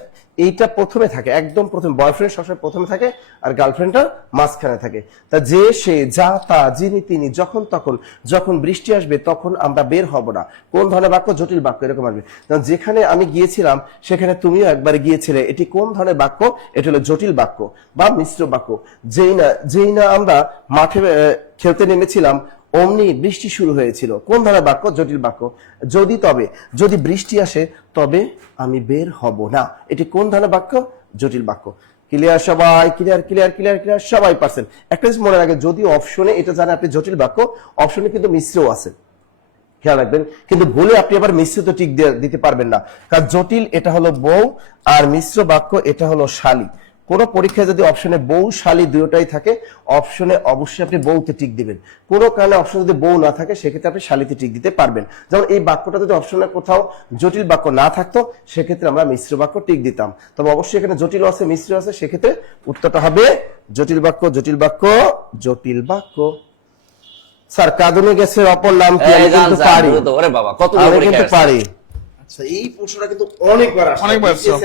এইটা প্রথমে থাকে, একদম প্রথমে। বয়ফ্রেন্ড সবসময় প্রথমে থাকে আর গার্লফ্রেন্ডটা মাঝখানে থাকে। তা যে সে, যা তা, যিনি তিনি, যখন তখন, যখন বৃষ্টি আসবে তখন আমরা বের হব না, কোন ধরনের বাক্য? জটিল বাক্য। এরকম আসবে। যেখানে আমি গিয়েছিলাম সেখানে তুমিও একবার গিয়েছিলে, এটি কোন ধরনের বাক্য? এটা হলো জটিল বাক্য বা মিশ্র বাক্য। যেই না আমরা মাঠে খেলতে নেমেছিলাম অমনি বৃষ্টি শুরু হয়েছিল, কোন ধরনের বাক্য? জটিল বাক্য। যদি, তবে, যদি বৃষ্টি আসে তবে আমি বের হব না, এটি কোন ধরনের বাক্য? জটিল বাক্য। ক্লিয়ার সবাই? ক্লিয়ার সবাই পারছেন? একটা জিনিস মনে রাখবেন, যদি অপশনে এটা জানেন আপনি জটিল বাক্য, অপশনে কিন্তু মিশ্রও আছে, খেয়াল রাখবেন। কিন্তু ভুলে আপনি আবার মিশ্রিত টিক দিতে পারবেন না, কারণ জটিল এটা হলো বউ আর মিশ্র বাক্য এটা হলো শালী। কোন পরীক্ষায় যদি অপশনে বউ শালী দুটোটাই থাকে, অপশনে অবশ্যই আপনি বউতে টিক দিবেন। কোনো কারণে অপশন যদি বউ না থাকে সেক্ষেত্রে আপনি শালীতে টিক দিতে পারবেন। যেমন এই বাক্যটা যদি অপশনে কোথাও জটিল বাক্য না থাকতো সেক্ষেত্রে আমরা মিশ্র বাক্য টিক দিতাম। তবে অবশ্যই এখানে জটিল আছে, মিশ্র আছে, সেক্ষেত্রে উত্তরটা হবে জটিল বাক্য। স্যার কাঁদুনে গ্যাসের অপর নাম কি? আমি কিন্তু পারি। ওরে বাবা, কত পারি। আচ্ছা, এই প্রশ্নটা কিন্তু অনেকবার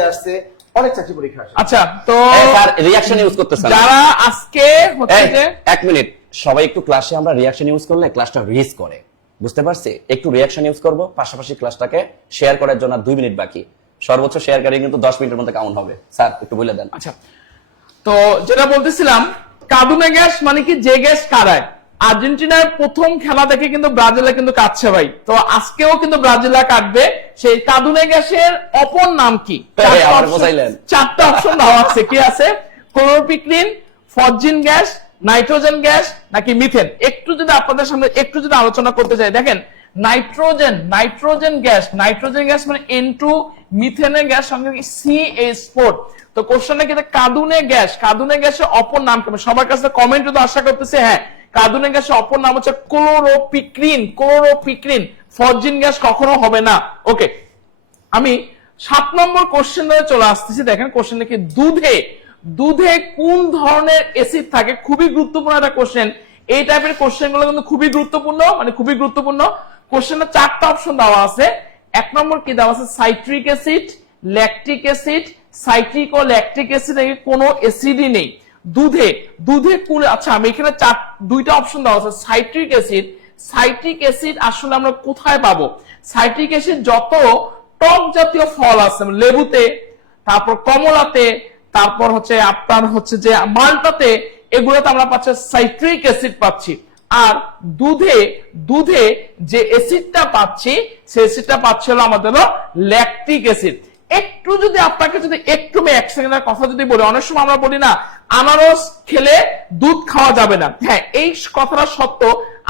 আসছে, অনেক চাকরি পরীক্ষা আসে। আচ্ছা, তো স্যার রিঅ্যাকশন ইউজ করতেছেন যারা আজকে হচ্ছে যে 1 মিনিট সবাই একটু ক্লাসে আমরা রিঅ্যাকশন ইউজ করলে ক্লাসটা রিচ করে, বুঝতে পারছি? একটু রিঅ্যাকশন ইউজ করব, পাশাপাশি ক্লাসটাকে শেয়ার করার জন্য 2 মিনিট বাকি, সর্বোচ্চ শেয়ারকারী কিন্তু 10 মিনিটের মধ্যে কাউন্ট হবে। স্যার একটু বলে দেন। আচ্ছা, তো যেটা বলতেছিলাম, কাঁদুনে গ্যাস মানে কি? যে গ্যাস কাঁদায়। আর্জেন্টিনার প্রথম খেলা দেখে কিন্তু ব্রাজিলে কিন্তু কাঁদছে ভাই, তো আজকেও কিন্তু ব্রাজিলা কাটবে। সেই কাঁদুনে গ্যাসের অপর নাম কি? 4টা অপশন দেওয়া আছে। কি আছে? Chloropicrin, phosgene gas, nitrogen gas নাকি মিথেন। একটু যদি আপনাদের সামনে একটু যদি আলোচনা করতে চাই, দেখেন নাইট্রোজেন গ্যাস মানে N2, মিথেনের গ্যাস সঙ্গে CH4। তো কোশ্চেনে কিন্তু কাঁদুনে গ্যাসের অপর নাম কি? সবার কাছে কমেন্ট তো আশা করতেছে। হ্যাঁ, কাঁদুনে গ্যাসের অপর নাম হচ্ছে ক্লোরোপিক্রিন। ফসজিন গ্যাস কখনো হবে না। ওকে, আমি 7 নম্বর কোশ্চেন ধরে চলে আসতেছি। দেখেন কোশ্চেন কি, দুধে কোন ধরনের অ্যাসিড থাকে? খুবই গুরুত্বপূর্ণ একটা কোশ্চেন। এই টাইপের কোশ্চেন গুলো কিন্তু খুবই গুরুত্বপূর্ণ। কোশ্চেনে 4টা অপশন দেওয়া আছে। 1 নম্বর কি দেওয়া আছে? Citric acid, lactic acid, citric ও ল্যাকটিক অ্যাসিড, কোনো অ্যাসিডই নেই। দুধে কোন, আচ্ছা আমি এখানে দুইটা অপশন দেওয়া আছে। সাইট্রিক অ্যাসিড আসলে আমরা কোথায় পাবো? সাইট্রিক অ্যাসিড যত টক জাতীয় ফল আছে, লেবুতে, তারপর কমলাতে, তারপর হচ্ছে আপনার হচ্ছে যে মালটাতে, এগুলোতে আমরা পাচ্ছি সাইট্রিক অ্যাসিড পাচ্ছি। আর দুধে যে অ্যাসিডটা পাচ্ছি, সেই অ্যাসিডটা পাচ্ছি হলো আমাদের ল্যাকটিক অ্যাসিড। একটু যদি আপনাকে যদি একটু এক সেকেন্ডের কথা যদি বলি, অনেক সময় আমরা বলি না আনারস খেলে দুধ খাওয়া যাবে না। হ্যাঁ, এই কথাটা সত্য।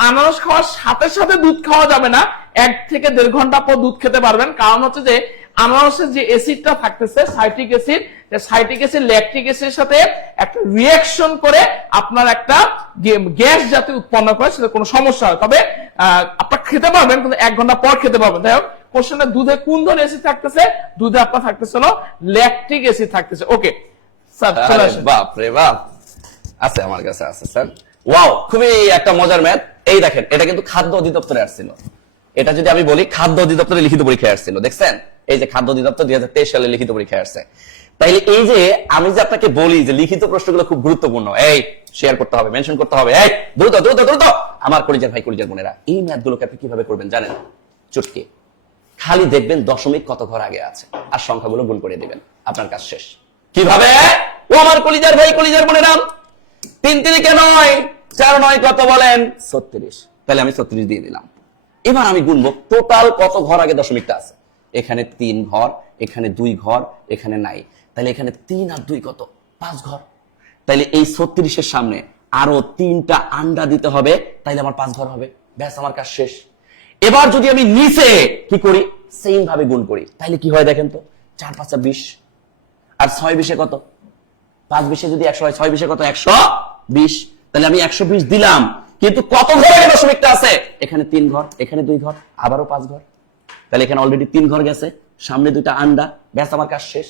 আনারস খাওয়ার সাথে সাথে দুধ খাওয়া যাবে না, 1 থেকে 1.5 ঘন্টা পর দুধ খেতে পারবেন। কারণ হচ্ছে যে আনারসের যে অ্যাসিডটা থাকতেছে সাইট্রিক অ্যাসিড ল্যাকটিক অ্যাসিডের সাথে একটা রিঅ্যাকশন করে আপনার একটা গ্যাস জাতীয় উৎপন্ন করে, সেটা কোনো সমস্যা হয়। তবে আপনার খেতে পারবেন, কিন্তু 1 ঘন্টা পর খেতে পারবেন। তাই হোক, কোশ্চেনটা দুধে কোন ধরনের অ্যাসিড থাকতেছে? দুধে আপনার থাকতেছে হলো ল্যাকটিক অ্যাসিড থাকতেছে। ওকে স্যার, চলে আসেন। বাপ রে বাপ, আছে আমার কাছে আছে স্যার। ওয়াও, খুবই একটা মজার ম্যাথ। এই দেখেন, এটা কিন্তু খাদ্য অধিদপ্তরে আসছিল। এটা যদি আমি বলি, খাদ্য অধিদপ্তরে লিখিত পরীক্ষায় আসছিল। দেখছেন, এই যে খাদ্য অধিদপ্তর 2023 সালে লিখিত পরীক্ষায় আসছে। তাইলে এই যে আমি যে আপনাকে বলি যে লিখিত প্রশ্নগুলো খুব গুরুত্বপূর্ণ, এই শেয়ার করতে হবে, মেনশন করতে হবে, এই দ্রুত দ্রুত দ্রুত। আমার কলিজার ভাই কলিজার বোনেরা, এই ম্যাথগুলোকে আপনি কিভাবে করবেন জানেন? চুটকি খালি দেখবেন দশমিক কত ঘর আগে আছে, আর সংখ্যাগুলো গুণ করে দিবেন, আপনার কাজ শেষ। কিভাবে? ও আমার কলিজার ভাই কলিজার বোনেরা, 3 3 9, 4 9 কত বলেন? 36। তাহলে আমি 36 দিয়ে দিলাম। এবার আমি গুনবো টোটাল কত ঘর আগে দশমিকটা আছে। এখানে 3 ঘর, এখানে 2 ঘর, এখানে নাই। তাহলে এখানে 3 আর 2 কত? 5 ঘর। তাহলে এই 36 এর সামনে আরো 3টা আন্ডা দিতে হবে, তাইলে আমার 5 ঘর হবে। ব্যাস, আমার কাজ শেষ। এবার যদি আমি নিচে কি করি, সেম ভাবে গুণ করি, তাহলে কি হয় দেখেন তো? 4 5 20, আর 6 20 কত? 5 20 যদি 100 হয়, 6 20 কত? 120। তাহলে আমি 120 দিলাম, কিন্তু কত ঘর আগে দশমিকটা আছে? এখানে 3 ঘর, এখানে 2 ঘর, আবারও 5 ঘর। তাহলে এখানে অলরেডি 3 ঘর গেছে, সামনে 2টা আন্ডা, ব্যাস আমার কাজ শেষ।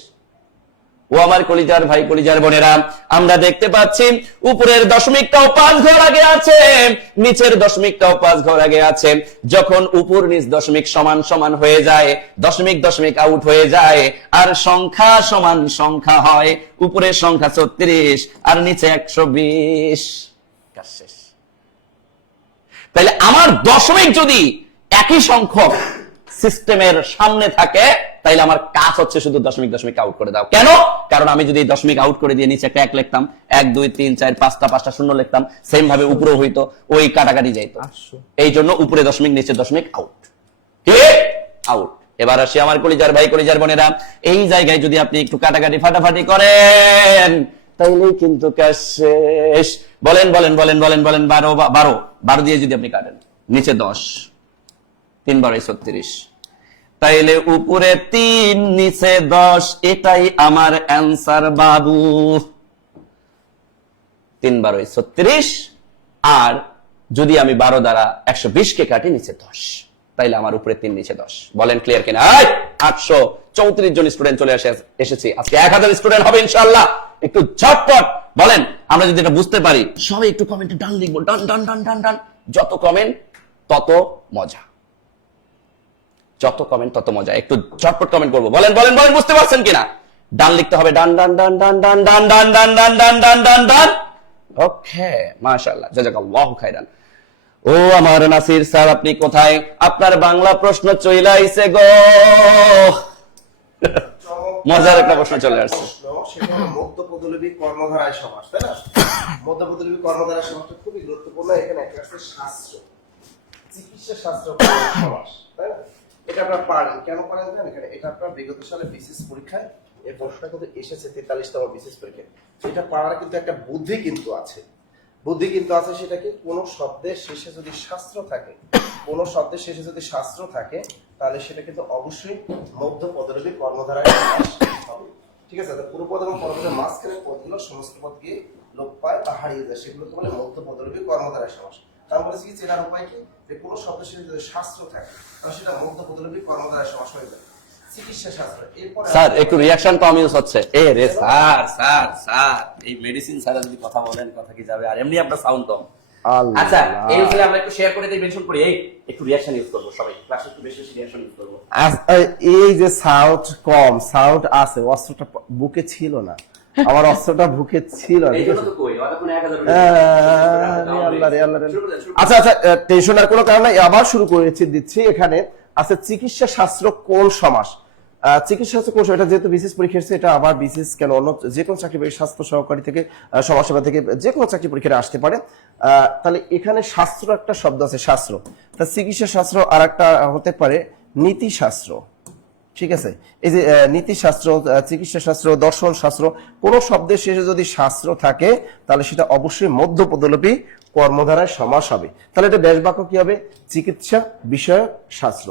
ও আমার কলিজার ভাই কলিজার বোনেরা, আমরা দেখতে পাচ্ছি উপরের দশমিকটাও 5 ঘর আগে আছে, নিচের দশমিকটাও 5 ঘর আগে আছে। যখন উপর নিচ দশমিক সমান সমান হয়ে যায়, দশমিক দশমিক আউট হয়ে যায়, আর সংখ্যা সমান সংখ্যা হয়, উপরের সংখ্যা 36 আর নিচে 120, কাজ শেষ। তাহলে আমার দশমিক যদি একই সংখ্যক সিস্টেমের সামনে থাকে, তাইলে আমার কাজ হচ্ছে শুধু দশমিক দশমিক আউট করে দাও। কেন? কারণ আমি যদি দশমিক আউট করে দিয়ে নিচে একটা 1 লিখতাম, 1 2 3 4 5টা শূন্য লিখতাম, সেম ভাবে উপরে হইতো, ওই কাটাকাটি যাইতো। এই জন্য উপরে দশমিক নিচে দশমিক আউট, আউট। এবার আসি আমার কলিজার ভাই কলিজার বোনেরা, এই জায়গায় যদি আপনি একটু কাটাকাটি ফাটাফাটি করেন, তাইলেই কিন্তু কাজ শেষ। বলেন বলেন বলেন বলেন বলেন 12 দিয়ে যদি আপনি কাটেন, নিচে 10, 3 12 36, তাইলে উপরে 3 নিচে 10, এটাই আমার অ্যান্সার বাবু। 3 12 36, আর যদি আমি 12 দ্বারা 120 কে কাটি, নিচে 10, তাইলে আমার উপরে 3 নিচে 10। বলেন ক্লিয়ার কিনা? 834 জন স্টুডেন্ট চলে এসেছি, আজকে 1000 স্টুডেন্ট হবে ইনশাআল্লাহ। একটু ঝটপট বলেন, আমরা যদি এটা বুঝতে পারি, সবাই একটু কমেন্টে ডান লিখবো, ডান ডান ডান ডান ডান। যত কমেন্ট তত মজা, যত কমেন্ট তত মজা। একটু ঝটপট কমেন্ট করবো, বলেন বলেন বলেন, বুঝতে পারছেন কিনা? ডান লিখতে হবে, ডান ডান ডান ডান ডান ডান ডান ডান ডান ডান ডান ডান ডান। ওকে, মাশাআল্লাহ, জাযাকাল্লাহু খাইরান। ও আমার নাসির স্যার, আপনি কোথায়? আপনার বাংলা প্রশ্ন চলে আইছে গো। মজার একটা প্রশ্ন চলে আসছে, সেটা হলো মধ্যপদলোপী কর্মধারায় সমাস, তাই না? মধ্যপদলোপী কর্মধারায় সমাসটা খুবই গুরুত্বপূর্ণ। এখানে একটা আছে শাস্ত্র, চিকিৎসা শাস্ত্র সমাস, তাই না? এটা আপনারা পারেন, কেন পারেন জানেন? এখানে এটা আপনারা বিগত সালে বিসিএস পরীক্ষায় এই প্রশ্নটা কিন্তু এসেছে, 43তম বিসিএস পরীক্ষায়। এটা পারার কিন্তু একটা বুদ্ধি কিন্তু আছে, বুদ্ধি কিন্তু আছে। সেটা কি? কোন শব্দের শেষে যদি শাস্ত্র থাকে, কোন শব্দের শেষে যদি শাস্ত্র থাকে, তাহলে সেটা কিন্তু অবশ্যই মধ্যপদলোপী কর্মধারায় সমাস হবে। ঠিক আছে? পুরো পদ এবং পরপদের মাঝখানে পদগুলো সমস্ত পদ গিয়ে লোপ পায় বা হারিয়ে যায়, সেগুলোকে বলে মধ্যপদলোপী কর্মধারায় সমাস। তার বলেছি কি, চেনার উপায় কি? যে কোন শব্দের শেষে যদি শাস্ত্র থাকে, তাহলে সেটা মধ্যপদলোপী কর্মধারায় সমাস হয়ে যায়। চিকিৎসা শাস্ত্র। এরপরে স্যার একটু রিঅ্যাকশন কম ইউজ হচ্ছে। এ রে স্যার স্যার স্যার, এই মেডিসিন স্যার যদি কথা বলেন, কথা কি যাবে? আর এমনি আপনার সাউন্ড কম। আচ্ছা, এই যে আমরা একটু শেয়ার করে দিই, মেনশন করি, এই একটু রিঅ্যাকশন ইউজ করব, সবাই ক্লাসে একটু বেশি বেশি রিঅ্যাকশন ইউজ করব। এই যে সাউন্ড কম, সাউন্ড আছে, অস্ত্রটা বুকে ছিল না, আমার অস্ত্রটা বুকে ছিল। আচ্ছা আচ্ছা, টেনশন আর কোনো কারণ নাই, আবার শুরু করেছি দিচ্ছি। এখানে আছে চিকিৎসা শাস্ত্র কোন সমাস। চিকিৎসা শাস্ত্র কোন, এটা যেহেতু বিসিএস পরীক্ষা এসেছে, এটা আবার বিসিএস কেন অন্য যে কোনো চাকরি, স্বাস্থ্য সহকারী থেকে সমাজসেবা থেকে যে কোনো চাকরি পরীক্ষায় আসতে পারে। তাহলে এখানে শাস্ত্র একটা শব্দ আছে, শাস্ত্র। তা চিকিৎসা শাস্ত্র আর একটা হতে পারে নীতি শাস্ত্র। ঠিক আছে, এই যে নীতি শাস্ত্র, চিকিৎসা শাস্ত্র, দর্শন শাস্ত্র, কোন শব্দের শেষে যদি শাস্ত্র থাকে তাহলে সেটা অবশ্যই মধ্যপদলোপী কর্মধারায় সমাস হবে। তাহলে এটা ব্যাস বাক্য কি হবে? চিকিৎসা বিষয়ক শাস্ত্র।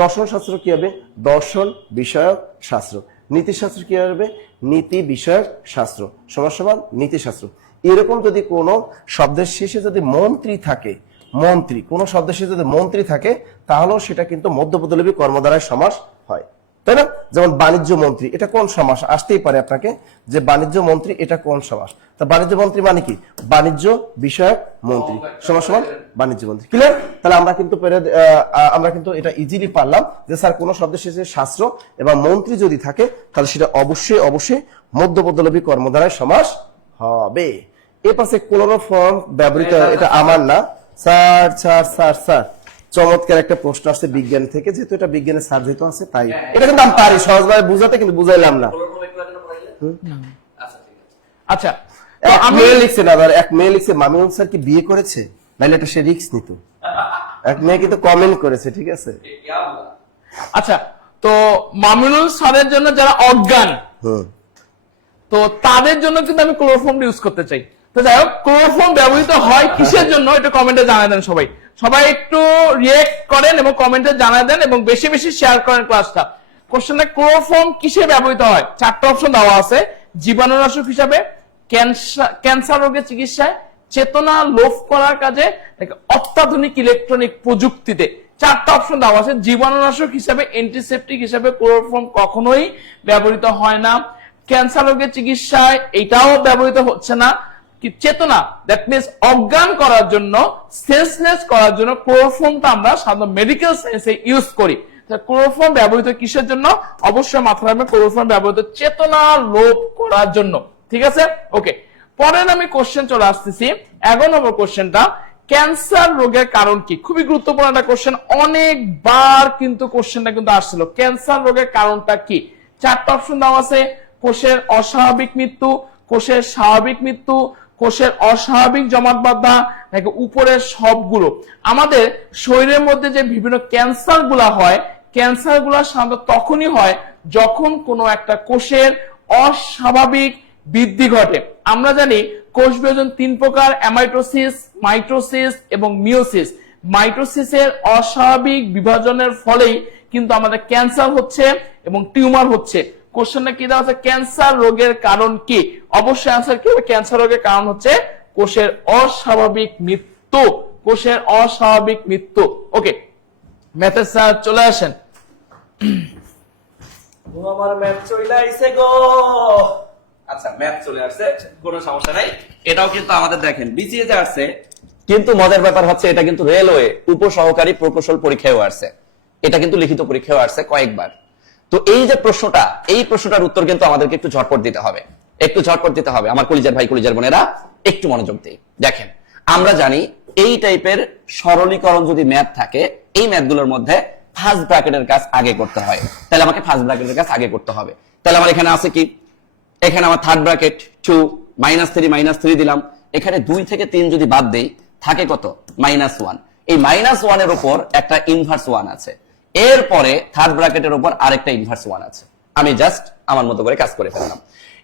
দর্শন শাস্ত্র কি হবে? দর্শন বিষয়ক শাস্ত্র। নীতি শাস্ত্র কি হবে? নীতি বিষয়ক শাস্ত্র। সমান সমান নীতি শাস্ত্র। এরকম যদি কোনো শব্দের শেষে যদি মন্ত্রী থাকে, মন্ত্রী, কোন শব্দের শেষে যদি মন্ত্রী থাকে তাহলেও সেটা কিন্তু মধ্যপদলোপী কর্মধারায় সমাস হয়, তাই না? যেমন বাণিজ্য মন্ত্রী, এটা কোন সমাস? আসতেই পারে আপনাকে যে বাণিজ্য মন্ত্রী এটা কোন সমাস। তা বাণিজ্য মন্ত্রী মানে কি? বাণিজ্য বিষয়ক মন্ত্রী, সমান সমান বাণিজ্য মন্ত্রী। ক্লিয়ার? তাহলে আমরা কিন্তু এটা ইজিলি পারলাম যে স্যার কোন শব্দের শেষে শাস্ত্র এবং মন্ত্রী যদি থাকে তাহলে সেটা অবশ্যই অবশ্যই মধ্যপদলোপী কর্মধারায় সমাস হবে। এর পাশে ক্লোরোফর্ম ব্যবহৃত, এটা আমার না স্যার, স্যার স্যার স্যার চমৎকার একটা প্রশ্ন আসছে বিজ্ঞান থেকে, যেহেতু এটা বিজ্ঞানের সাবজেক্ট আছে তাই এটা কিন্তু আমি পারি সহজভাবে বুঝাতে, কিন্তু বুঝাইলাম না। আচ্ছা, এক মেয়ে লিখছে না, এক মেয়ে লিখছে মামিনুল স্যার কি বিয়ে করেছে, নাহলে এটা সে রিস্ক নিত। এক মেয়ে কিন্তু কমেন্ট করেছে, ঠিক আছে। আচ্ছা, তো মামিনুল স্যারের জন্য যারা অজ্ঞান, তো তাদের জন্য কিন্তু আমি ক্লোরোফর্ম ইউজ করতে চাই। তো যাই হোক, ক্লোরোফর্ম ব্যবহৃত হয় কিসের জন্য এটা কমেন্টে জানাই দেন সবাই। সবাই একটু রিয়েক্ট করেন এবং কমেন্টে জানাই দেন এবং বেশি বেশি শেয়ার করেন ক্লাসটা। কোশ্চেনে ক্লোরোফর্ম কিসে ব্যবহৃত হয়? 4টা অপশন দেওয়া আছে। জীবাণুনাশক হিসাবে, ক্যান্সার রোগের চিকিৎসায়, চেতনা লোপ করার কাজে, অত্যাধুনিক ইলেকট্রনিক প্রযুক্তিতে। 4টা অপশন দেওয়া আছে। জীবাণুনাশক হিসাবে, অ্যান্টিসেপটিক হিসাবে ক্লোরোফর্ম কখনোই ব্যবহৃত হয় না। ক্যান্সার রোগের চিকিৎসায় এটাও ব্যবহৃত হচ্ছে না। চেতনা, দ্যাট মিনস অজ্ঞান করার জন্য, সেন্সলেস করার জন্য ক্লোরোফর্মটা আমরা সাধারণত মেডিকেল সায়েন্সে ইউজ করি। ক্লোরোফর্ম ব্যবহৃত কিসের জন্য? অবশ্যই মাথায় রাখবেন, ক্লোরোফর্ম ব্যবহৃত চেতনা লোপ করার জন্য। ঠিক আছে, ওকে। পরের আমি কোশ্চেন চলে আসতেছি। 11 নম্বর কোশ্চেনটা, ক্যান্সার রোগের কারণ কি? খুবই গুরুত্বপূর্ণ একটা কোশ্চেন, অনেকবার কিন্তু কোশ্চেনটা কিন্তু আসছিল। ক্যান্সার রোগের কারণটা কি? 4টা অপশন দেওয়া আছে। কোষের অস্বাভাবিক মৃত্যু, কোষের স্বাভাবিক মৃত্যু, কোষের অস্বাভাবিক জমাট বাঁধা, নাকি উপরের সবগুলো। আমাদের শরীরের মধ্যে যে বিভিন্ন ক্যান্সার গুলা হয়, ক্যান্সার গুলা সাধারণত তখনই হয় যখন কোনো একটা কোষের অস্বাভাবিক বৃদ্ধি ঘটে। আমরা জানি কোষ বিভাজন 3 প্রকার, অ্যামাইটোসিস, মাইটোসিস এবং মিওসিস। মাইটোসিসের অস্বাভাবিক বিভাজনের ফলেই কিন্তু আমাদের ক্যান্সার হচ্ছে এবং টিউমার হচ্ছে। কোশ্চেনটা কি দেওয়া আছে? ক্যান্সার রোগের কারণ কি? অবশ্যই আনসার কি হবে? ক্যান্সার রোগের কারণ হচ্ছে কোষের অস্বাভাবিক মৃত্যু। কোষের অস্বাভাবিক মৃত্যু। ওকে, ম্যাথের স্যার চলে আসেন। আমার ম্যাথ চলে আইছে গো। আচ্ছা, ম্যাথ চলে আসছে, কোনো সমস্যা নাই। এটাও কিন্তু আমাদের দেখেন বিসিএস এ আসছে, কিন্তু মজার ব্যাপার হচ্ছে এটা কিন্তু রেলওয়ে উপসহকারী প্রকৌশল পরীক্ষায়ও আসছে, এটা কিন্তু লিখিত পরীক্ষায়ও আসছে কয়েকবার। তো এই যে প্রশ্নটা, এই প্রশ্নটার উত্তর কিন্তু আমাদেরকে একটু ঝটপট দিতে হবে, একটু ঝটপট দিতে হবে। আমার কলিজার ভাই কলিজার বোনেরা একটু মনোযোগ দিই। দেখেন, আমরা জানি এই টাইপের সরলীকরণ যদি ম্যাথ থাকে, এই ম্যাথগুলোর মধ্যে ফার্স্ট ব্র্যাকেটের কাজ আগে করতে হয়। তাহলে আমাকে ফার্স্ট ব্র্যাকেটের কাজ আগে করতে হবে। তাহলে আমার এখানে আছে কি? এখানে আমার থার্ড ব্র্যাকেট 2 -3 দিলাম। এখানে 2 থেকে 3 যদি বাদ দেই থাকে কত? -1। এই -1 এর উপর একটা ইনভার্স 1 আছে, এরপরে থার্ড ব্র্যাকেটের উপর আরেকটা ইনভার্স 1 আছে। আমি জাস্ট আমার মতো করে কাজ করে ফেললাম।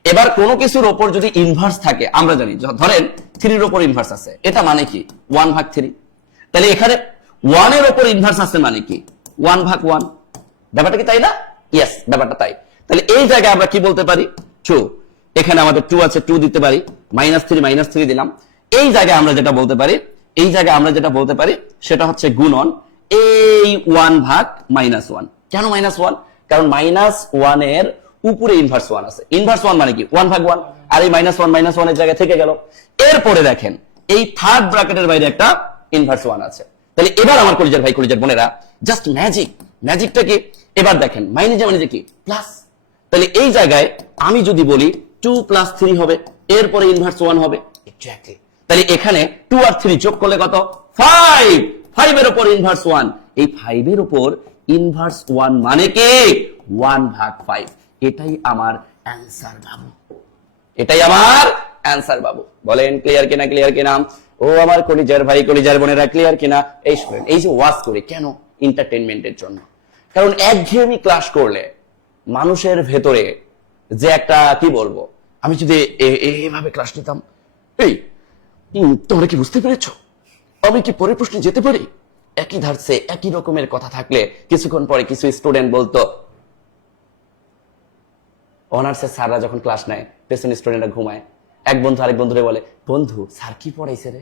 এবার কোনো কিছুর উপর যদি ইনভার্স থাকে, আমরা জানি ধরেন 3 এর উপর ইনভার্স আছে, এটা মানে কি? 1/3। তাহলে এখানে 1 এর উপর ইনভার্স আছে মানে কি? 1/1। ব্যাপারটা কি তাই না? ইয়েস, ব্যাপারটা তাই। তাহলে এই জায়গায় আমরা কি বলতে পারি? 2। এখানে আমাদের 2 আছে, 2 দিতে পারি। -3 দিলাম। এই জায়গায় আমরা যেটা বলতে পারি, সেটা হচ্ছে গুণন এই 1/-1। কেন -1? কারণ -1 এর উপরে ইনভার্স 1 আছে। ইনভার্স 1 মানে কি? 1/1। আর এই -1 এর জায়গায় থেকে গেল। এরপরে দেখেন এই থার্ড ব্র্যাকেটের বাইরে একটা ইনভার্স 1 আছে। তাহলে এবার আমার কলিজার ভাই কলিজার বোনেরা জাস্ট ম্যাজিকটা কি? এবার দেখেন মাইনাস মানে কি? প্লাস। তাহলে এই জায়গায় আমি যদি বলি 2 + 3 হবে, এরপরে ইনভার্স 1 হবে। এক্স্যাক্টলি। তাহলে এখানে 2 আর 3 যোগ করলে কত? 5। 5 এর উপর ইনভার্স 1, এই 5 এর উপর ইনভার্স 1 মানে কি 1/5। এটাই আমার অ্যানসার বাবু, এটাই আমার অ্যানসার বাবু। বলেন ক্লিয়ার কিনা? ক্লিয়ার কিনা? ও আমার কলিজার ভাই কলিজার বোনেরা, ক্লিয়ার কিনা? এই শুনেন, এই যে ওয়াজ করি কেন? এন্টারটেইনমেন্টের জন্য। কারণ একঘেয়েমি ক্লাস করলে মানুষের ভেতরে যে একটা কি বলবো, আমি যদি এইভাবে ক্লাস নিতাম, এই তোমরা কি বুঝতে পেরেছো, আমি কি পরের প্রশ্নে যেতে পারি, একই ধারছে একই রকমের কথা থাকলে কিছুক্ষণ পরে কিছু স্টুডেন্ট বলতো, অনার্সের স্যাররা যখন ক্লাস নেয় পেছনে স্টুডেন্টরা ঘুমায়, এক বন্ধু আরেক বন্ধুরে বলে, বন্ধু স্যার কি পড়াইছে রে?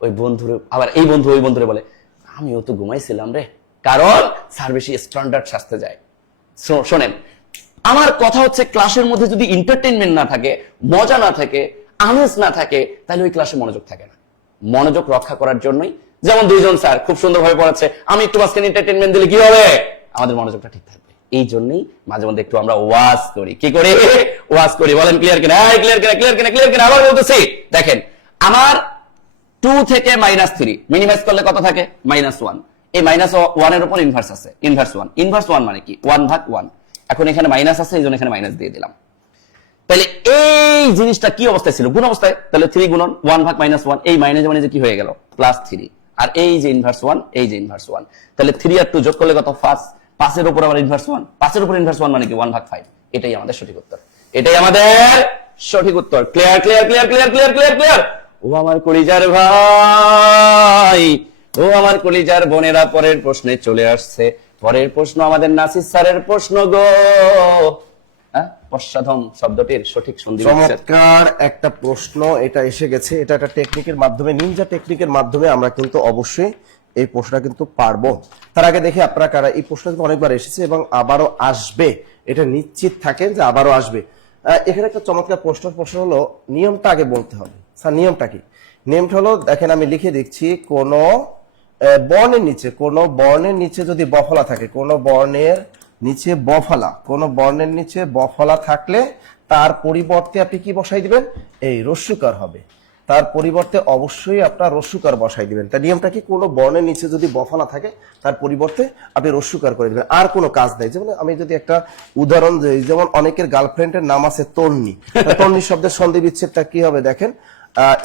ওই বন্ধুর আবার এই বন্ধু ওই বন্ধুরে বলে, আমিও তো ঘুমাইছিলাম রে, কারণ স্যার বেশি স্ট্যান্ডার্ড সাজতে যায়। শোনেন, আমার কথা হচ্ছে ক্লাসের মধ্যে যদি এন্টারটেইনমেন্ট না থাকে, মজা না থাকে, আমেজ না থাকে, তাহলে ওই ক্লাসে মনোযোগ থাকে না। মনোযোগ রক্ষা করার জন্যই, যেমন দুইজন স্যার খুব সুন্দরভাবে পড়াচ্ছে, আমি একটু মাঝখানে এন্টারটেইনমেন্ট দিলে কি হবে? আমাদের মনোযোগটা ঠিক থাকবে। এই জন্যই মাঝে মধ্যে একটু আমরা ওয়াজ করি। কি করি? ওয়াজ করি। বলেন ক্লিয়ার কিনা? ক্লিয়ার কিনা? ক্লিয়ার কিনা? ক্লিয়ার কিনা? আবার বলতেছি, দেখেন আমার 2 থেকে -3 মিনিমাইজ করলে কত থাকে? -1। এই -1 এর উপর ইনভার্স আছে, ইনভার্স 1। ইনভার্স 1 মানে কি? 1/1। এখন এখানে মাইনাস আছে, এই জন্য এখানে মাইনাস দিয়ে দিলাম। তাহলে এই জিনিসটা কি অবস্থায় ছিল? গুণ অবস্থায়। তাহলে 3 গুণন 1/-1, এই মাইনাস মানে যে কি হয়ে গেল? +3। আর এই যে ইনভার্স 1, এই যে ইনভার্স 1, তাহলে 3 আর 2 যোগ করলে কত? 5। 5 এর উপর আবার ইনভার্স 1, 5 এর উপর ইনভার্স 1 মানে কি? 1/5। এটাই আমাদের সঠিক উত্তর, এটাই আমাদের সঠিক উত্তর। Clear clear clear clear clear clear clear? ও আমার কলিজার ভাই, ও আমার কলিজার বোনেরা, পরের প্রশ্নে চলে আসছে। পরের প্রশ্ন আমাদের নাসির স্যারের প্রশ্ন গো। পশ্চাধম শব্দটির সঠিক সন্ধিবিচ্ছেদ। চমৎকার একটা প্রশ্ন এটা এসে গেছে। এটা একটা টেকনিকের মাধ্যমে, নিনজা টেকনিকের মাধ্যমে আমরা কিন্তু অবশ্যই এই প্রশ্নটা কিন্তু পারবো। তার আগে দেখি আপনারা কারা এই প্রশ্ন কিন্তু অনেকবার এসেছে এবং আবারও আসবে, এটা নিশ্চিত থাকেন যে আবারও আসবে। এখানে একটা চমৎকার প্রশ্ন হলো, নিয়মটা আগে বলতে হবে। স্যার নিয়মটা কি? নিয়মটা হলো, দেখেন আমি লিখে দিচ্ছি, কোন বর্ণের নিচে, কোন বর্ণের নিচে যদি বফলা থাকে, কোন বর্ণের নিচে বফলা, কোন বর্ণের নিচে বফলা থাকলে তার পরিবর্তে আপনি কি বসাই দিবেন? এই রস্যকার হবে। তার পরিবর্তে অবশ্যই আপনার রস্যকার বসাই দিবেন। তার নিয়মটা কি? কোনো বর্ণের নিচে যদি বফলা থাকে তার পরিবর্তে আপনি রস্যকার করে দিবেন, আর কোনো কাজ নেই। যেমন আমি যদি একটা উদাহরণ দিই, যেমন অনেকের গার্লফ্রেন্ডের নাম আছে তন্নি। তন্নি শব্দের সন্ধি বিচ্ছেদটা কি হবে দেখেন,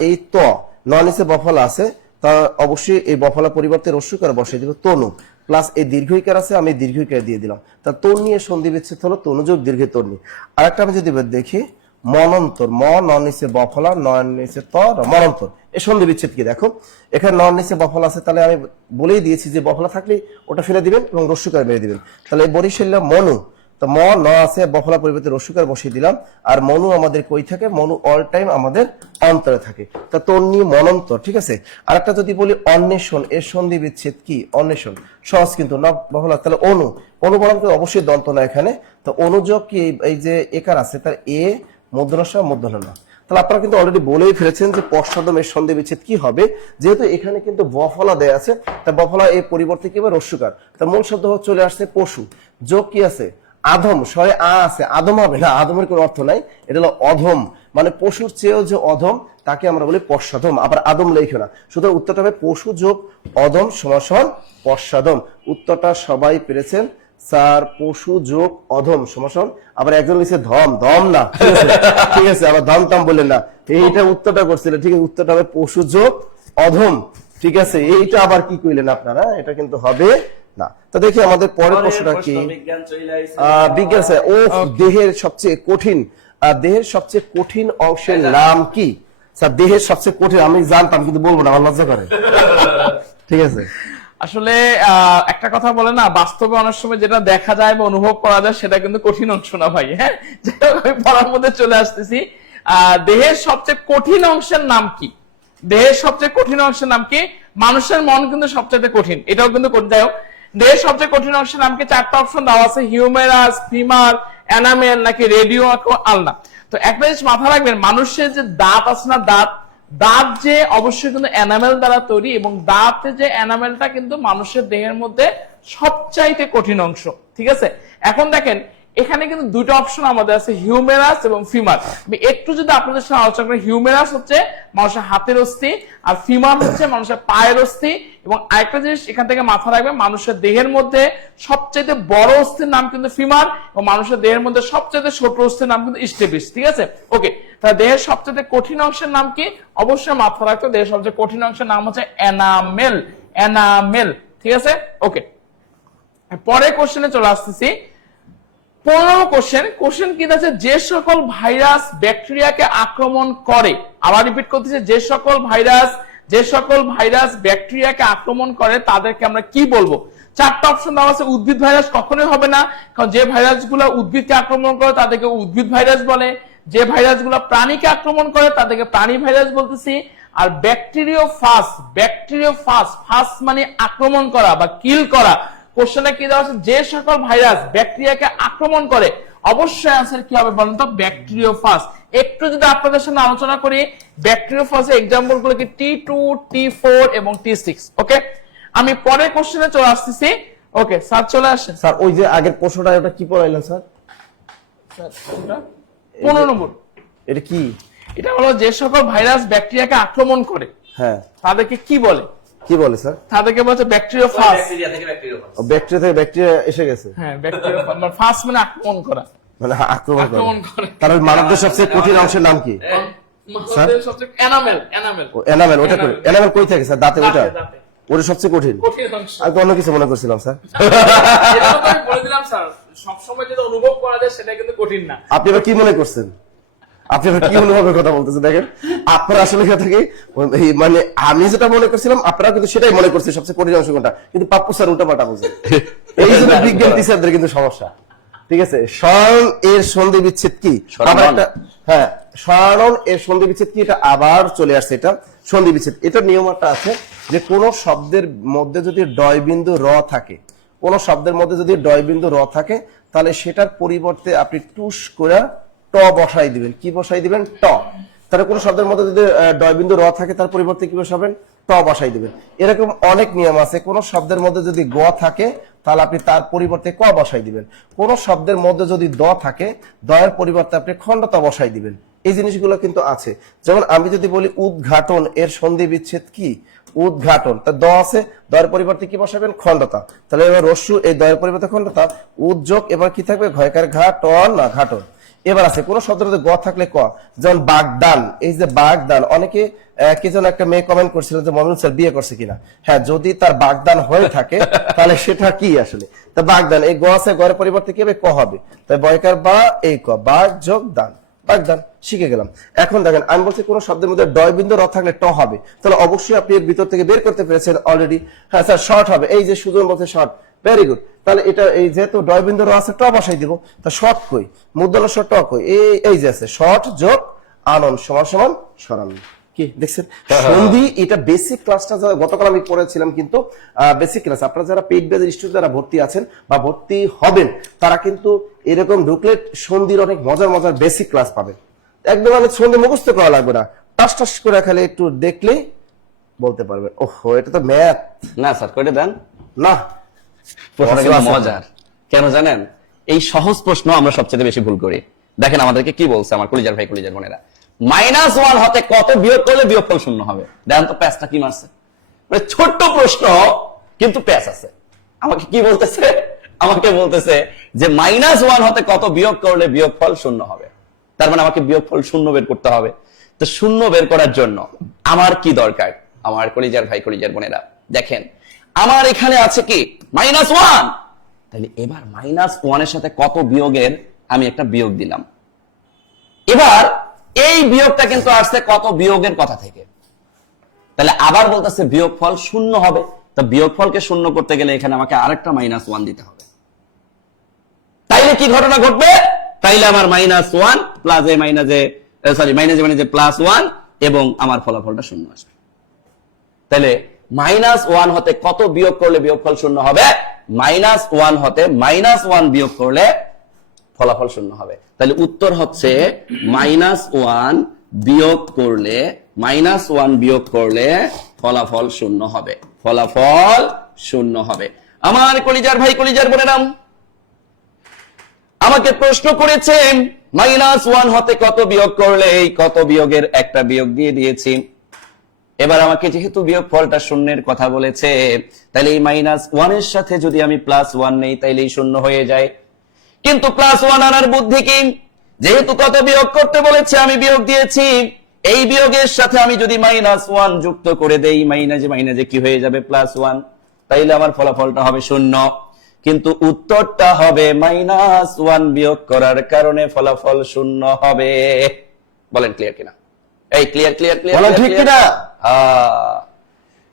এই ত ন নিচে বফলা আছে, তা অবশ্যই এই বফলা পরিবর্তে রস্যকার বসাই দিব, তনু প্লাস এই দীর্ঘইকার আছে, আমি দীর্ঘইকার দিয়ে দিলাম। তা তন্নি এর সন্ধি বিচ্ছেদ হলো তনুযোগ দীর্ঘ তন্নি। আরেকটা আমি যদি দেখি, মনন্তর, ম ন নিচে বফলা, ন নিচে ত, মনন্তর, এই সন্ধি বিচ্ছেদ কি দেখো, এখানে ন নিচে বফলা আছে, তাহলে আমি বলেই দিয়েছি যে বফলা থাকলে ওটা ফেলে দিবেন এবং রস্যকার মেরে দিবেন। তাহলে বরিশাল মনু, তো ম ন আছে, বফলা পরিবর্তে রস্যকার বসিয়ে দিলাম। আর মনু আমাদের কই থাকে? মনু অল টাইম আমাদের অন্তরে থাকে। তা তন্নি মনন্তর, ঠিক আছে। আরেকটা যদি বলি অন্বেষণ, এর সন্ধি বিচ্ছেদ কি? অন্বেষণ সহজ কিন্তু না বফলা, তাহলে অনু, অনুবরণ অবশ্যই দন্ত না এখানে। তো অনুযোগ কি? এই যে একার আছে, তার এ মধ্যনস্য মধ্যন না। তাহলে আপনারা কিন্তু অলরেডি বলেই ফেলেছেন যে পশ্চাদম এর সন্ধি বিচ্ছেদ কি হবে। যেহেতু এখানে কিন্তু বফলা দেয়া আছে, তা বফলা এর পরিবর্তে কি হবে? রস্যকার। তা মূল শব্দ চলে আসছে পশু, যোগ কি আছে? আধম, স্বরে আ আছে, আদম হবে না, আদমের কোনো অর্থ নাই, এটা হলো অধম, মানে পশুর চেয়েও যে অধম তাকে আমরা বলি পশ্চাদম। আবার আদম লেখো না, সুতরাং উত্তরটা হবে পশু যোগ অধম সমান পশ্চাদম। উত্তরটা সবাই পেরেছেন স্যার, পশু যোগ অধম সমান। আবার একজন লিখছে ধম, ধম না, ঠিক আছে, আবার ধম টম বললেন না, এইটা উত্তরটা করছিলেন, ঠিক আছে, উত্তরটা হবে পশু যোগ অধম, ঠিক আছে। এইটা আবার কি কইলেন আপনারা? এটা কিন্তু হবে না। তো দেখি আমাদের পরের প্রশ্নটা কি। বিজ্ঞান স্যার, ও দেহের সবচেয়ে কঠিন, দেহের সবচেয়ে কঠিন অংশের নাম কি? স্যার দেহের সবচেয়ে কঠিন, আমি জানতাম কিন্তু বলবো না, আমার লজ্জা করে, ঠিক আছে। আসলে একটা কথা বলে না, বাস্তবে অনেক সময় যেটা দেখা যায় বা অনুভব করা যায় সেটা কিন্তু কঠিন অংশ না ভাই। হ্যাঁ, যেটা আমি পড়ার মধ্যে চলে আসতেছি, দেহের সবচেয়ে কঠিন অংশের নাম কি? দেহের সবচেয়ে কঠিন অংশের নাম কি? মানুষের মন কিন্তু সবচেয়ে কঠিন, এটাও কিন্তু যাই হোক, দেহের সবচেয়ে কঠিন অংশের নাম কি? 4টা অপশন দেওয়া আছে, হিউমেরাস, ফিমার, এনামেল নাকি রেডিও আলনা। তো একটা জিনিস মাথা রাখবেন, মানুষের যে দাঁত আছে না, দাঁত যে অবশ্যই কিন্তু এনামেল দ্বারা তৈরি, এবং দাঁতে যে এনামেলটা কিন্তু মানুষের দেহের মধ্যে সবচাইতে কঠিন অংশ, ঠিক আছে। এখন দেখেন এখানে কিন্তু দুটো অপশন আমাদের আছে, হিউমেরাস এবং ফিমার। আমি একটু যদি আপনাদের সাথে আলোচনা করি, হিউমেরাস হচ্ছে মানুষের হাতের অস্থি, আর ফিমার হচ্ছে মানুষের পায়ের অস্থি। এবং আরেকটা জিনিস এখান থেকে মাথা রাখবে, মানুষের দেহের মধ্যে সবচেয়ে বড় অস্থির নাম কিন্তু ফিমার, এবং মানুষের দেহের মধ্যে সবচেয়ে ছোট অস্থির নাম কিন্তু স্টেপিস। ঠিক আছে, ওকে। তাহলে দেহের সবচেয়ে কঠিন অংশের নাম কি? অবশ্যই মাথা রাখতে, দেহের সবচেয়ে কঠিন অংশের নাম হচ্ছে এনামেল। এনামেল, ঠিক আছে, ওকে। পরে কোশ্চেনে চলে আসতেছি। 15 কোশ্চেন কি আছে, যে সকল ভাইরাস ব্যাকটেরিয়াকে আক্রমণ করে, আবার রিপিট করতেছি, যে সকল ভাইরাস ব্যাকটেরিয়াকে আক্রমণ করে তাদেরকে আমরা কি বলবো? 4টা অপশন দেওয়া আছে। উদ্ভিদ ভাইরাস কখনোই হবে না, কারণ যে ভাইরাসগুলো উদ্ভিদকে আক্রমণ করে তাদেরকে উদ্ভিদ ভাইরাস বলে। যে ভাইরাসগুলো প্রাণীকে আক্রমণ করে তাদেরকে প্রাণী ভাইরাস বলতেছি। আর ব্যাকটেরিওফাজ মানে আক্রমণ করা বা কিল করা। কোশ্চেনে কি দেওয়া আছে, যে সকল ভাইরাস ব্যাকটেরিয়াকে আক্রমণ করে, অবশ্যই आंसर কি হবে বলেন তো? ব্যাকটেরিওফাজ। একটু যদি আপনাদের সামনে আলোচনা করি, ব্যাকটেরিওফাজের एग्जांपल গুলো কি T2, T4 এবং T6। ওকে, আমি পরের কোশ্চেনে চলে আসতেছি। ওকে স্যার, চলে আসেন। স্যার ওই যে আগের প্রশ্নটা ওটা কি পড়াইলেন স্যার? 15 নম্বর। এটা কি? এটা হলো যে সকল ভাইরাস ব্যাকটেরিয়াকে আক্রমণ করে, হ্যাঁ, তাদেরকে কি বলে? কি বলে স্যার? তাদেরকে বলছে ব্যাকটেরিওফাজ। ব্যাকটেরিয়া থেকে ব্যাকটেরিয়া। ব্যাকটেরিয়া থেকে ব্যাকটেরিয়া এসে গেছে, হ্যাঁ, ব্যাকটেরিওফাজ মানে ফাজ মানে আক্রমণ করা। মানে আক্রমণ আক্রমণ করে। করে। তাহলে মানবদের সবচেয়ে কঠিন অংশের নাম কি? আমাদের সবচেয়ে এনামেল। ও এনামেল, ওটা কই? এনামেল কই থাকে স্যার? দাঁতে ওটা? দাঁতে। ওটা সবচেয়ে কঠিন। কঠিন অংশ। আমি তো অন্য কিছু মনে করছিলাম স্যার। এটা তো আমি বলে দিলাম স্যার, সব সময় যেটা অনুভব করা যায় সেটা কিন্তু কঠিন না। আপনি এবার কি মনে করছেন? আপনি এবার কি অনুভবের কথা বলতেছেন? দেখেন, আপনারা আসলে এখান থেকে মানে আমি যেটা মনে করছিলাম আপনারা কিন্তু সেটাই মনে করছেন সবচেয়ে কঠিন অংশ কোনটা, কিন্তু পাপ্পু স্যার উল্টা পাল্টা বলছেন। এই জন্য বিজ্ঞান টিচারদের কিন্তু সমস্যা। ঠিক আছে, স্বয়ং এর সন্ধি বিচ্ছেদ কি? আবার একটা, হ্যাঁ, স্বয়ং এর সন্ধি বিচ্ছেদ কি? এটা আবার চলে আসছে, এটা সন্ধি বিচ্ছেদ। এটা নিয়ম একটা আছে যে কোন শব্দের মধ্যে যদি ডয় বিন্দু র থাকে, কোন শব্দের মধ্যে যদি ডয় বিন্দু র থাকে, তাহলে সেটার পরিবর্তে আপনি টুস করে ট বসাই দিবেন। কি বসাই দিবেন? ট। তাহলে কোন শব্দের মধ্যে যদি ডয় বিন্দু র থাকে, তার পরিবর্তে কি বসাবেন? ট বসাই দিবেন। এরকম অনেক নিয়ম আছে। কোন শব্দের মধ্যে যদি গ থাকে, তাহলে আপনি তার পরিবর্তে ক বসাই দিবেন। কোন শব্দের মধ্যে যদি দ থাকে, দয়ের পরিবর্তে আপনি খণ্ডতা বসাই দিবেন। এই জিনিসগুলো কিন্তু আছে। যেমন আমি যদি বলি উদ্ঘাটন, এর সন্ধি বিচ্ছেদ কি? উদ্ঘাটন, তা দ আছে, দয়ের পরিবর্তে কি বসাবেন? খণ্ডতা। তাহলে এবার রস্যু, এই দয়ের পরিবর্তে খণ্ডতা, উদ্যোগ, এবার কি থাকবে? ঘয়কার ঘাটন না ঘাটন। এবার আছে কোন শব্দের মধ্যে গ থাকলে ক, যেমন বাগদান। এই যে বাগদান, অনেকে কি যেন একটা মেয়ে কমেন্ট করছিল যে মমিনুল স্যার বিয়ে করছে কিনা। হ্যাঁ, যদি তার বাগদান হয়ে থাকে তাহলে সেটা কি আসলে? তা বাগদান, এই গ আছে, গয়ের পরিবর্তে কি হবে? ক হবে। তাই বয়কার বা, এই ক, বাগ যোগ দান, বাগদান শিখে গেলাম। এখন দেখেন, আমি বলছি কোন শব্দের মধ্যে ডয় বিন্দু র থাকলে ট হবে, তাহলে অবশ্যই আপনি এর ভিতর থেকে বের করতে পেরেছেন অলরেডি। হ্যাঁ স্যার, শর্ট হবে। এই যে সুজন বলছে শর্ট, ভেরি গুড। তাহলে এটা এই যেহেতু ডয় বিন্দু র আছে, ট বসাই দিব। তা শর্ট কই? মুদ্দল শর্ট ট কই? এই যে আছে, শর্ট যোগ আনন সমান সমান সরান। কি দেখছেন? সন্ধি, এটা বেসিক ক্লাসটা গতকাল আমি পড়েছিলাম, কিন্তু বেসিক ক্লাস আপনারা যারা পেইড বেজের স্টুডেন্ট যারা ভর্তি আছেন বা ভর্তি হবেন, তারা কিন্তু এরকম ঢুকলে সন্ধির অনেক মজার মজার বেসিক ক্লাস পাবেন। একদম অনেক সন্ধি মুখস্থ করা লাগবে না, টাস টাস করে খালি একটু দেখলেই বলতে পারবেন। ওহো, এটা তো ম্যাথ না স্যার, কইটা দেন না। প্রশ্নটা কিন্তু মজার। কেন জানেন? এই সহজ প্রশ্ন আমরা সবচেয়ে বেশি ভুল করি। দেখেন আমাদেরকে কি বলছে আমার কলিজার ভাই কলিজার বোনেরা, -1 হতে কত বিয়োগ করলে বিয়োগফল শূন্য হবে? দেখেন তো প্যাচটা কি মারছে। মানে ছোট্ট প্রশ্ন কিন্তু প্যাচ আছে। আমাকে কি বলতেছে? আমাকে বলতেছে যে -1 হতে কত বিয়োগ করলে বিয়োগফল শূন্য হবে। তার মানে আমাকে বিয়োগফল শূন্য বের করতে হবে। তো শূন্য বের করার জন্য আমার কি দরকার? আমার কলিজার ভাই কলিজার বোনেরা দেখেন, আমার এখানে আছে কি? -1। তাহলে এবার -1 এর সাথে কত বিয়োগের আমি একটা বিয়োগ দিলাম। এবার এই বিয়োগটা কিন্তু আসছে কত বিয়োগের কথা থেকে। তাহলে আবার বলতেছে বিয়োগফল শূন্য হবে। তো বিয়োগফলকে শূন্য করতে গেলে এখানে আমাকে আরেকটা -1 দিতে হবে। তাইলে কি ঘটনা ঘটবে? তাইলে আমার -1 প্লাস এ মাইনাস এ, সরি মাইনাস এ মানে যে +1, এবং আমার ফলাফলটা শূন্য আসবে। তাহলে -1 হতে কত বিয়োগ করলে বিয়োগফল শূন্য হবে? -1 হতে -1 বিয়োগ করলে ফলাফল শূন্য হবে। তাহলে উত্তর হচ্ছে -1 বিয়োগ করলে, -1 বিয়োগ করলে ফলাফল শূন্য হবে। ফলাফল শূন্য হবে। আমার কলিজার ভাই কলিজার বোনেরা, আমাকে প্রশ্ন করেছে -1 হতে কত বিয়োগ করলে, এই কত বিয়োগের একটা বিয়োগ দিয়ে দিয়েছি। এবার আমাকে যেহেতু বিয়োগ ফলটা শূন্যের কথা বলেছে, তাহলে এই -1 এর সাথে যদি আমি +1 নেই তাইলেই শূন্য হয়ে যায়। কিন্তু +1 আনার বুদ্ধি কি? যেহেতু কত বিয়োগ করতে বলেছে আমি বিয়োগ দিয়েছি, এই বিয়োগের সাথে আমি যদি -1 যুক্ত করে দেই, মাইনাজে কি হয়ে যাবে +1, তাইলে আমার ফলাফলটা হবে শূন্য। কিন্তু উত্তরটা হবে -1 বিয়োগ করার কারণে ফলাফল শূন্য হবে। বলেন ক্লিয়ার কিনা? এই ক্লিয়ার ক্লিয়ার ক্লিয়ার বলেন ঠিক কিনা?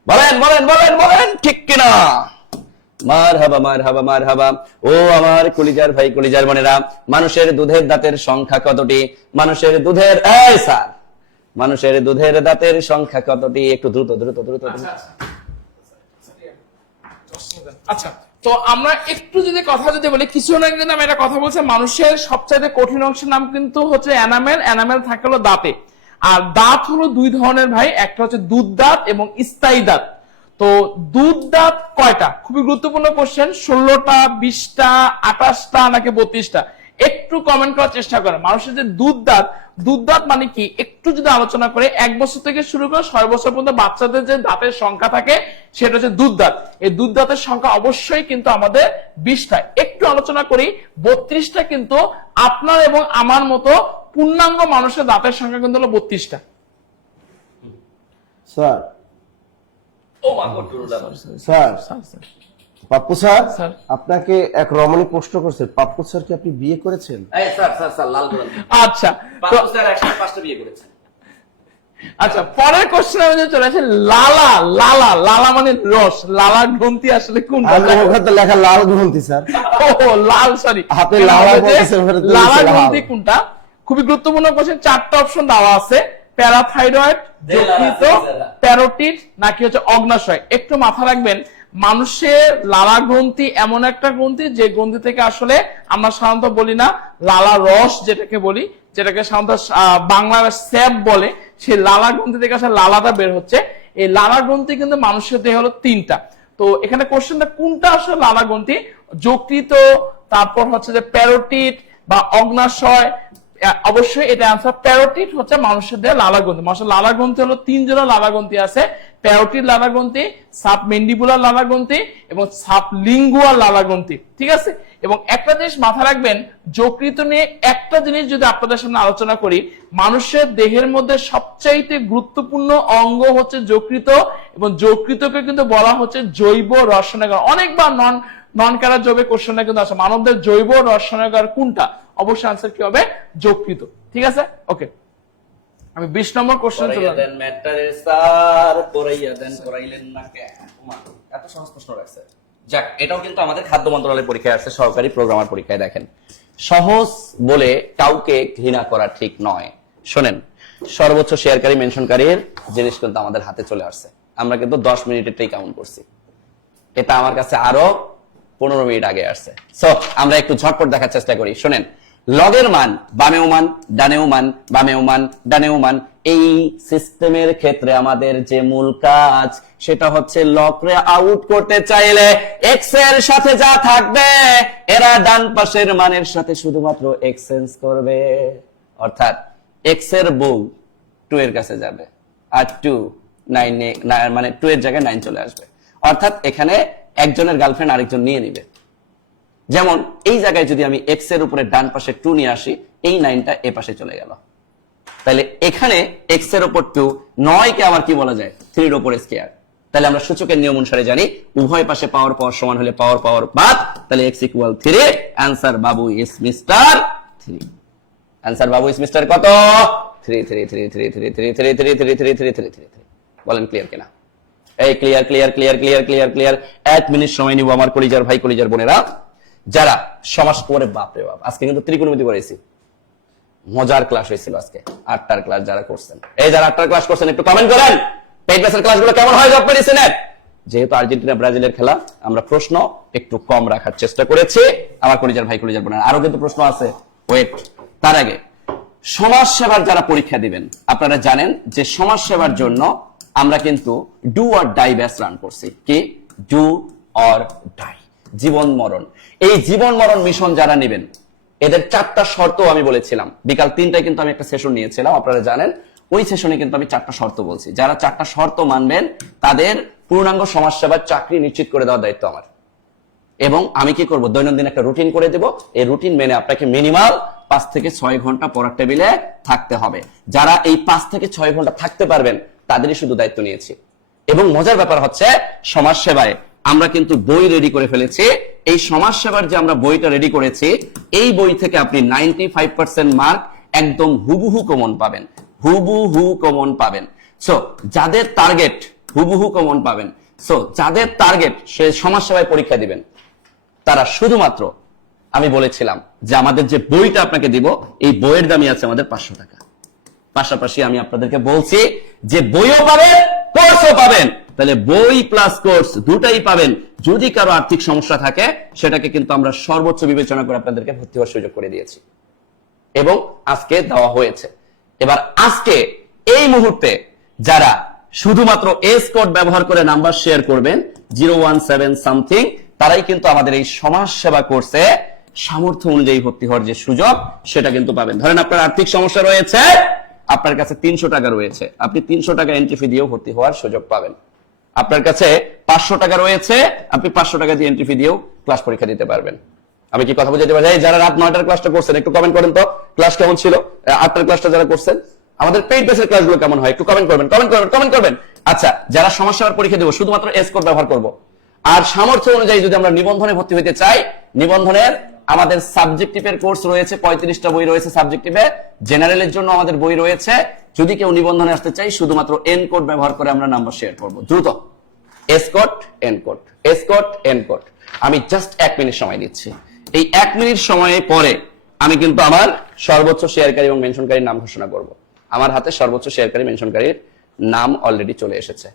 বলেন বলেন বলেন বলেন ঠিক কিনা? মারহাবা মারহাবা মারহাবা। ও আমার কলিজার ভাই কলিজার বোনেরা, মানুষের দুধের দাঁতের সংখ্যা কতটি? মানুষের দুধের স্যার মানুষের দুধের দাঁতের সংখ্যা কতটি? একটু দ্রুত দ্রুত দ্রুত দ্রুত। আচ্ছা, তো আমরা একটু যদি কথা বলি, কিছুক্ষণ আগে কিন্তু আমি একটা কথা বলছি, মানুষের সবচেয়ে কঠিন অংশের নাম কিন্তু হচ্ছে এনামেল। এনামেল থাকে হলো দাঁতে। আর দাঁত হলো দুই ধরনের ভাই, একটা হচ্ছে দুধ দাঁত এবং স্থায়ী দাঁত। তো দুধ দাঁত কয়টা? খুবই গুরুত্বপূর্ণ কোশ্চেন। 16টা, 20টা, 28টা নাকি 32টা? একটু কমেন্ট করার চেষ্টা করেন। মানুষের যে দুধ দাঁত মানে কি একটু যদি আলোচনা করে, 1 বছর থেকে শুরু করে 6 বছর পর্যন্ত বাচ্চাদের যে দাঁতের সংখ্যা থাকে সেটা হচ্ছে দুধ দাঁত। এই দুধ দাঁতের সংখ্যা অবশ্যই কিন্তু আমাদের 20টা। একটু আলোচনা করি, 32টা কিন্তু আপনার এবং আমার মতো পূর্ণাঙ্গ মানুষের দাঁতের সংখ্যা কিন্তু হলো 32টা। স্যার স্যার পাপ্পু স্যার, আপনাকে এক রমণী প্রশ্ন করছে, পাপ্পু স্যার কি আপনি বিয়ে করেছেন? আচ্ছা, আচ্ছা, পরের কোশ্চেন আমাদের চলে আসে লালা। লালা লালা মানে রস। লালা গ্রন্থি আসলে কোনটা? লেখা লাল গ্রন্থি স্যার। ও লাল, সরি, হাতে লালা বলতেছে, লালা গ্রন্থি কোনটা? খুবই গুরুত্বপূর্ণ কোশ্চেন। 4টা অপশন দেওয়া আছে, প্যারাথাইরয়েড, যকৃত, প্যারোটিড নাকি হচ্ছে অগ্নাশয়। একটু মাথা রাখবেন, মানুষের লালা গ্রন্থি এমন একটা গ্রন্থি যে গ্রন্থি থেকে আসলে আমরা সাধারণত বলি না লালা রস, যেটাকে বলি, যেটাকে সাধারণত বাংলার স্যাপ বলে, সেই লালা গ্রন্থি থেকে আসলে লালাটা বের হচ্ছে। এই লালা গ্রন্থি কিন্তু মানুষের দেহে হলো 3টা। তো এখানে কোশ্চেনটা কোনটা আসলে লালা গ্রন্থি? যকৃত, তারপর হচ্ছে যে প্যারোটিড বা অগ্নাশয়। অবশ্যই এটা আনসার। প্যারোটিড হচ্ছে মানুষের দেহে লালা গ্রন্থি। মানুষের লালা গ্রন্থি হলো 3 জনের লালা গ্রন্থি আছে। প্যারোটিড লালা গ্রন্থি, সাবমেন্ডিবুলার লালা গ্রন্থি এবং সাবলিঙ্গুয়াল লালা গ্রন্থি। ঠিক আছে? এবং একটা জিনিস মাথা রাখবেন, যকৃত নিয়ে একটা জিনিস যদি আপনাদের সামনে আলোচনা করি, মানুষের দেহের মধ্যে সবচাইতে গুরুত্বপূর্ণ অঙ্গ হচ্ছে যকৃত, এবং যকৃতকে কিন্তু বলা হচ্ছে জৈব রসায়নাগার। অনেকবার নন ক্যারার জবে কোশ্চেনটা কিন্তু আসে, মানবদের জৈব রসায়নাগার কোনটা? অবশ্যই আনসার কি হবে? যকৃত। ঠিক আছে, ওকে। আমি 20 নম্বর কোশ্চেন চলে যাব। এত সহজ প্রশ্ন রাখছে। যাক, এটাও কিন্তু আমাদের খাদ্য মন্ত্রণালয়ের পরীক্ষায় আসছে, সহকারী প্রোগ্রামার পরীক্ষায়। দেখেন, সহজ বলে কাউকে ঘৃণা করা ঠিক নয়। শোনেন, সর্বোচ্চ শেয়ারকারী মেনশনকারীর জিনিস কিন্তু আমাদের হাতে চলে আসছে। আমরা কিন্তু 10 মিনিটেরটাই কাউন্ট করছি। এটা আমার কাছে আরো 15 মিনিট আগে আসছে। সো আমরা একটু ঝটপট দেখার চেষ্টা করি। শোনেন, লগের মান বামেও মান, ডানেও মান, বামেও মান, ডানেও মান। এই সিস্টেমের ক্ষেত্রে আমাদের যে মূল কাজ সেটা হচ্ছে লগরে আউট করতে চাইলে এক্স এর সাথে যা থাকবে এরা ডান পাশের মানের সাথে শুধুমাত্র এক্সচেঞ্জ করবে। অর্থাৎ এক্স এর বউ 2 এর কাছে যাবে, আর 2 9 মানে 2 এর জায়গায় 9 চলে আসবে। অর্থাৎ এখানে একজনের গার্লফ্রেন্ড আরেকজন নিয়ে নিবে। যেমন এই জায়গায় যদি আমি এক্স এর উপরে ডান পাশে 2 নিয়ে আসি, এই 9টা এ পাশে চলে গেল। তাহলে এখানে এক্স এর উপর 2, 9 কে আবার কি বলা যায়? 3 এর উপর স্কয়ার। তাহলে আমরা সূচকের নিয়ম অনুসারে জানি উভয় পাশে পাওয়ার সমান হলে পাওয়ার বাদ, তাহলে x = 3। Answer Babu is mister 3। Answer Babu is mister কত? 3 3 3 3 3 3 3 3 3 3 3 3 3 3। বলেন ক্লিয়ার কিনা? এই clear clear clear clear clear clear. 1 minute সময় নিব আমার কলিজার ভাই কলিজার বোনেরা, যারা সমাস করে, বাপ রে বাপ, আজকে কিন্তু ত্রিকোণমিতি করেছি। মজার ক্লাস হয়েছিল আজকে। 8টার ক্লাস যারা করছেন, এই যারা 8টার ক্লাস করছেন একটু কমেন্ট করেন পেইড ব্যাচের ক্লাসগুলো কেমন হয় জব মেডিসিনের। যেহেতু আর্জেন্টিনা ব্রাজিলের খেলা, আমরা প্রশ্ন একটু কম রাখার চেষ্টা করেছি আমার কলিজার ভাই কলিজার বোনেরা। আরো কিন্তু প্রশ্ন আছে, ওয়েট। তার আগে সমাজ সেবার যারা পরীক্ষা দিবেন, আপনারা জানেন যে সমাজ সেবার জন্য আমরা কিন্তু do or die batch run করছি। কি? ডু অর ডাই, জীবন মরণ। এই জীবন মরণ মিশন যারা নেবেন, এদের 4টা শর্ত আমি বলেছিলাম, বিকাল 3টায় কিন্তু আমি একটা সেশন নিয়েছিলাম, আপনারা জানেন। ওই সেশনে কিন্তু আমি 4টা শর্ত বলছি, যারা 4টা শর্ত মানবেন তাদের পূর্ণাঙ্গ সমাজসেবার চাকরি নিশ্চিত করে দেওয়ার দায়িত্ব আমার। এবং আমি কি করব, দৈনন্দিন একটা রুটিন করে দেব। এই রুটিন মেনে আপনাকে মিনিমাম 5 থেকে 6 ঘন্টা পড়ার টেবিলে থাকতে হবে। যারা এই 5 থেকে 6 ঘন্টা থাকতে পারবেন তাদেরই শুধু দায়িত্ব নিয়েছি। এবং মজার ব্যাপার হচ্ছে, সমাজসেবায় আমরা কিন্তু বই রেডি করে ফেলেছি। এই সমাজসেবার যে আমরা বইটা রেডি করেছি, এই বই থেকে আপনি 95% মার্ক একদম হুবহু কমন পাবেন, হুবহু কমন পাবেন। সো যাদের টার্গেট হুবহু কমন পাবেন, সো যাদের টার্গেট সে সমাজসেবায় পরীক্ষা দিবেন, তারা শুধুমাত্র, আমি বলেছিলাম যে আমাদের যে বইটা আপনাকে দিব, এই বইয়ের দামই আছে আমাদের 500 টাকা। পাশাপাশি আমি আপনাদেরকে বলছি যে বইও পাবেন, কোর্সও পাবেন। তাহলে বই প্লাস কোর্স দুটাই পাবেন। যদি কারো আর্থিক সমস্যা থাকে, সেটাকে কিন্তু আমরা সর্বোচ্চ বিবেচনা করে আপনাদেরকে ভর্তি হওয়ার সুযোগ করে দিয়েছি এবং আজকে দেওয়া হয়েছে। এবার আজকে এই মুহূর্তে যারা শুধুমাত্র এস কোড ব্যবহার করে নাম্বার শেয়ার করবেন 017 সামথিং, তারাই কিন্তু আমাদের এই সমাজ সেবা কোর্সে সামর্থ্য অনুযায়ী ভর্তি হওয়ার যে সুযোগ, সেটা কিন্তু পাবেন। ধরেন আপনার আর্থিক সমস্যা রয়েছে, আপনার কাছে 300 টাকা রয়েছে, আপনি 300 টাকা এন্ট্রি ফি দিয়েও ভর্তি হওয়ার সুযোগ পাবেন। আপনার কাছে 500 টাকা রয়েছে, আপনি 500 টাকা দিয়ে এন্ট্রি ফি দিয়েও ক্লাস পরীক্ষা দিতে পারবেন। আমি কি কথা বুঝাতে পারি? যারা রাত 9টার ক্লাসটা করছেন একটু কমেন্ট করেন তো, ক্লাস কেমন ছিল? 8টার ক্লাসটা যারা করছেন, আমাদের পেইড বেসের ক্লাসগুলো কেমন হয় একটু কমেন্ট করবেন, কমেন্ট করবেন। আচ্ছা, যারা সমাজসেবার পরীক্ষা দেব শুধুমাত্র এস কোড ব্যবহার করব। আর সামর্থ্য অনুযায়ী যদি আমরা নিবন্ধনে ভর্তি হতে চাই, নিবন্ধনের আমাদের সাবজেক্টিভের কোর্স রয়েছে, 35টা বই রয়েছে সাবজেক্টিভে। জেনারেলের জন্য আমাদের বই রয়েছে। যদি কেউ নিবন্ধনে আসতে চাই, শুধুমাত্র এন কোড ব্যবহার করে আমরা নাম্বার শেয়ার করব। দ্রুত S code, N code, S code, N code. আমি জাস্ট 1 মিনিট সময় দিচ্ছি। এই 1 মিনিট সময় পরে আমি কিন্তু আমার সর্বোচ্চ শেয়ারকারী এবং মেনশনকারীর নাম ঘোষণা করব। আমার হাতে সর্বোচ্চ শেয়ারকারী মেনশনকারীর নাম অলরেডি চলে এসেছে।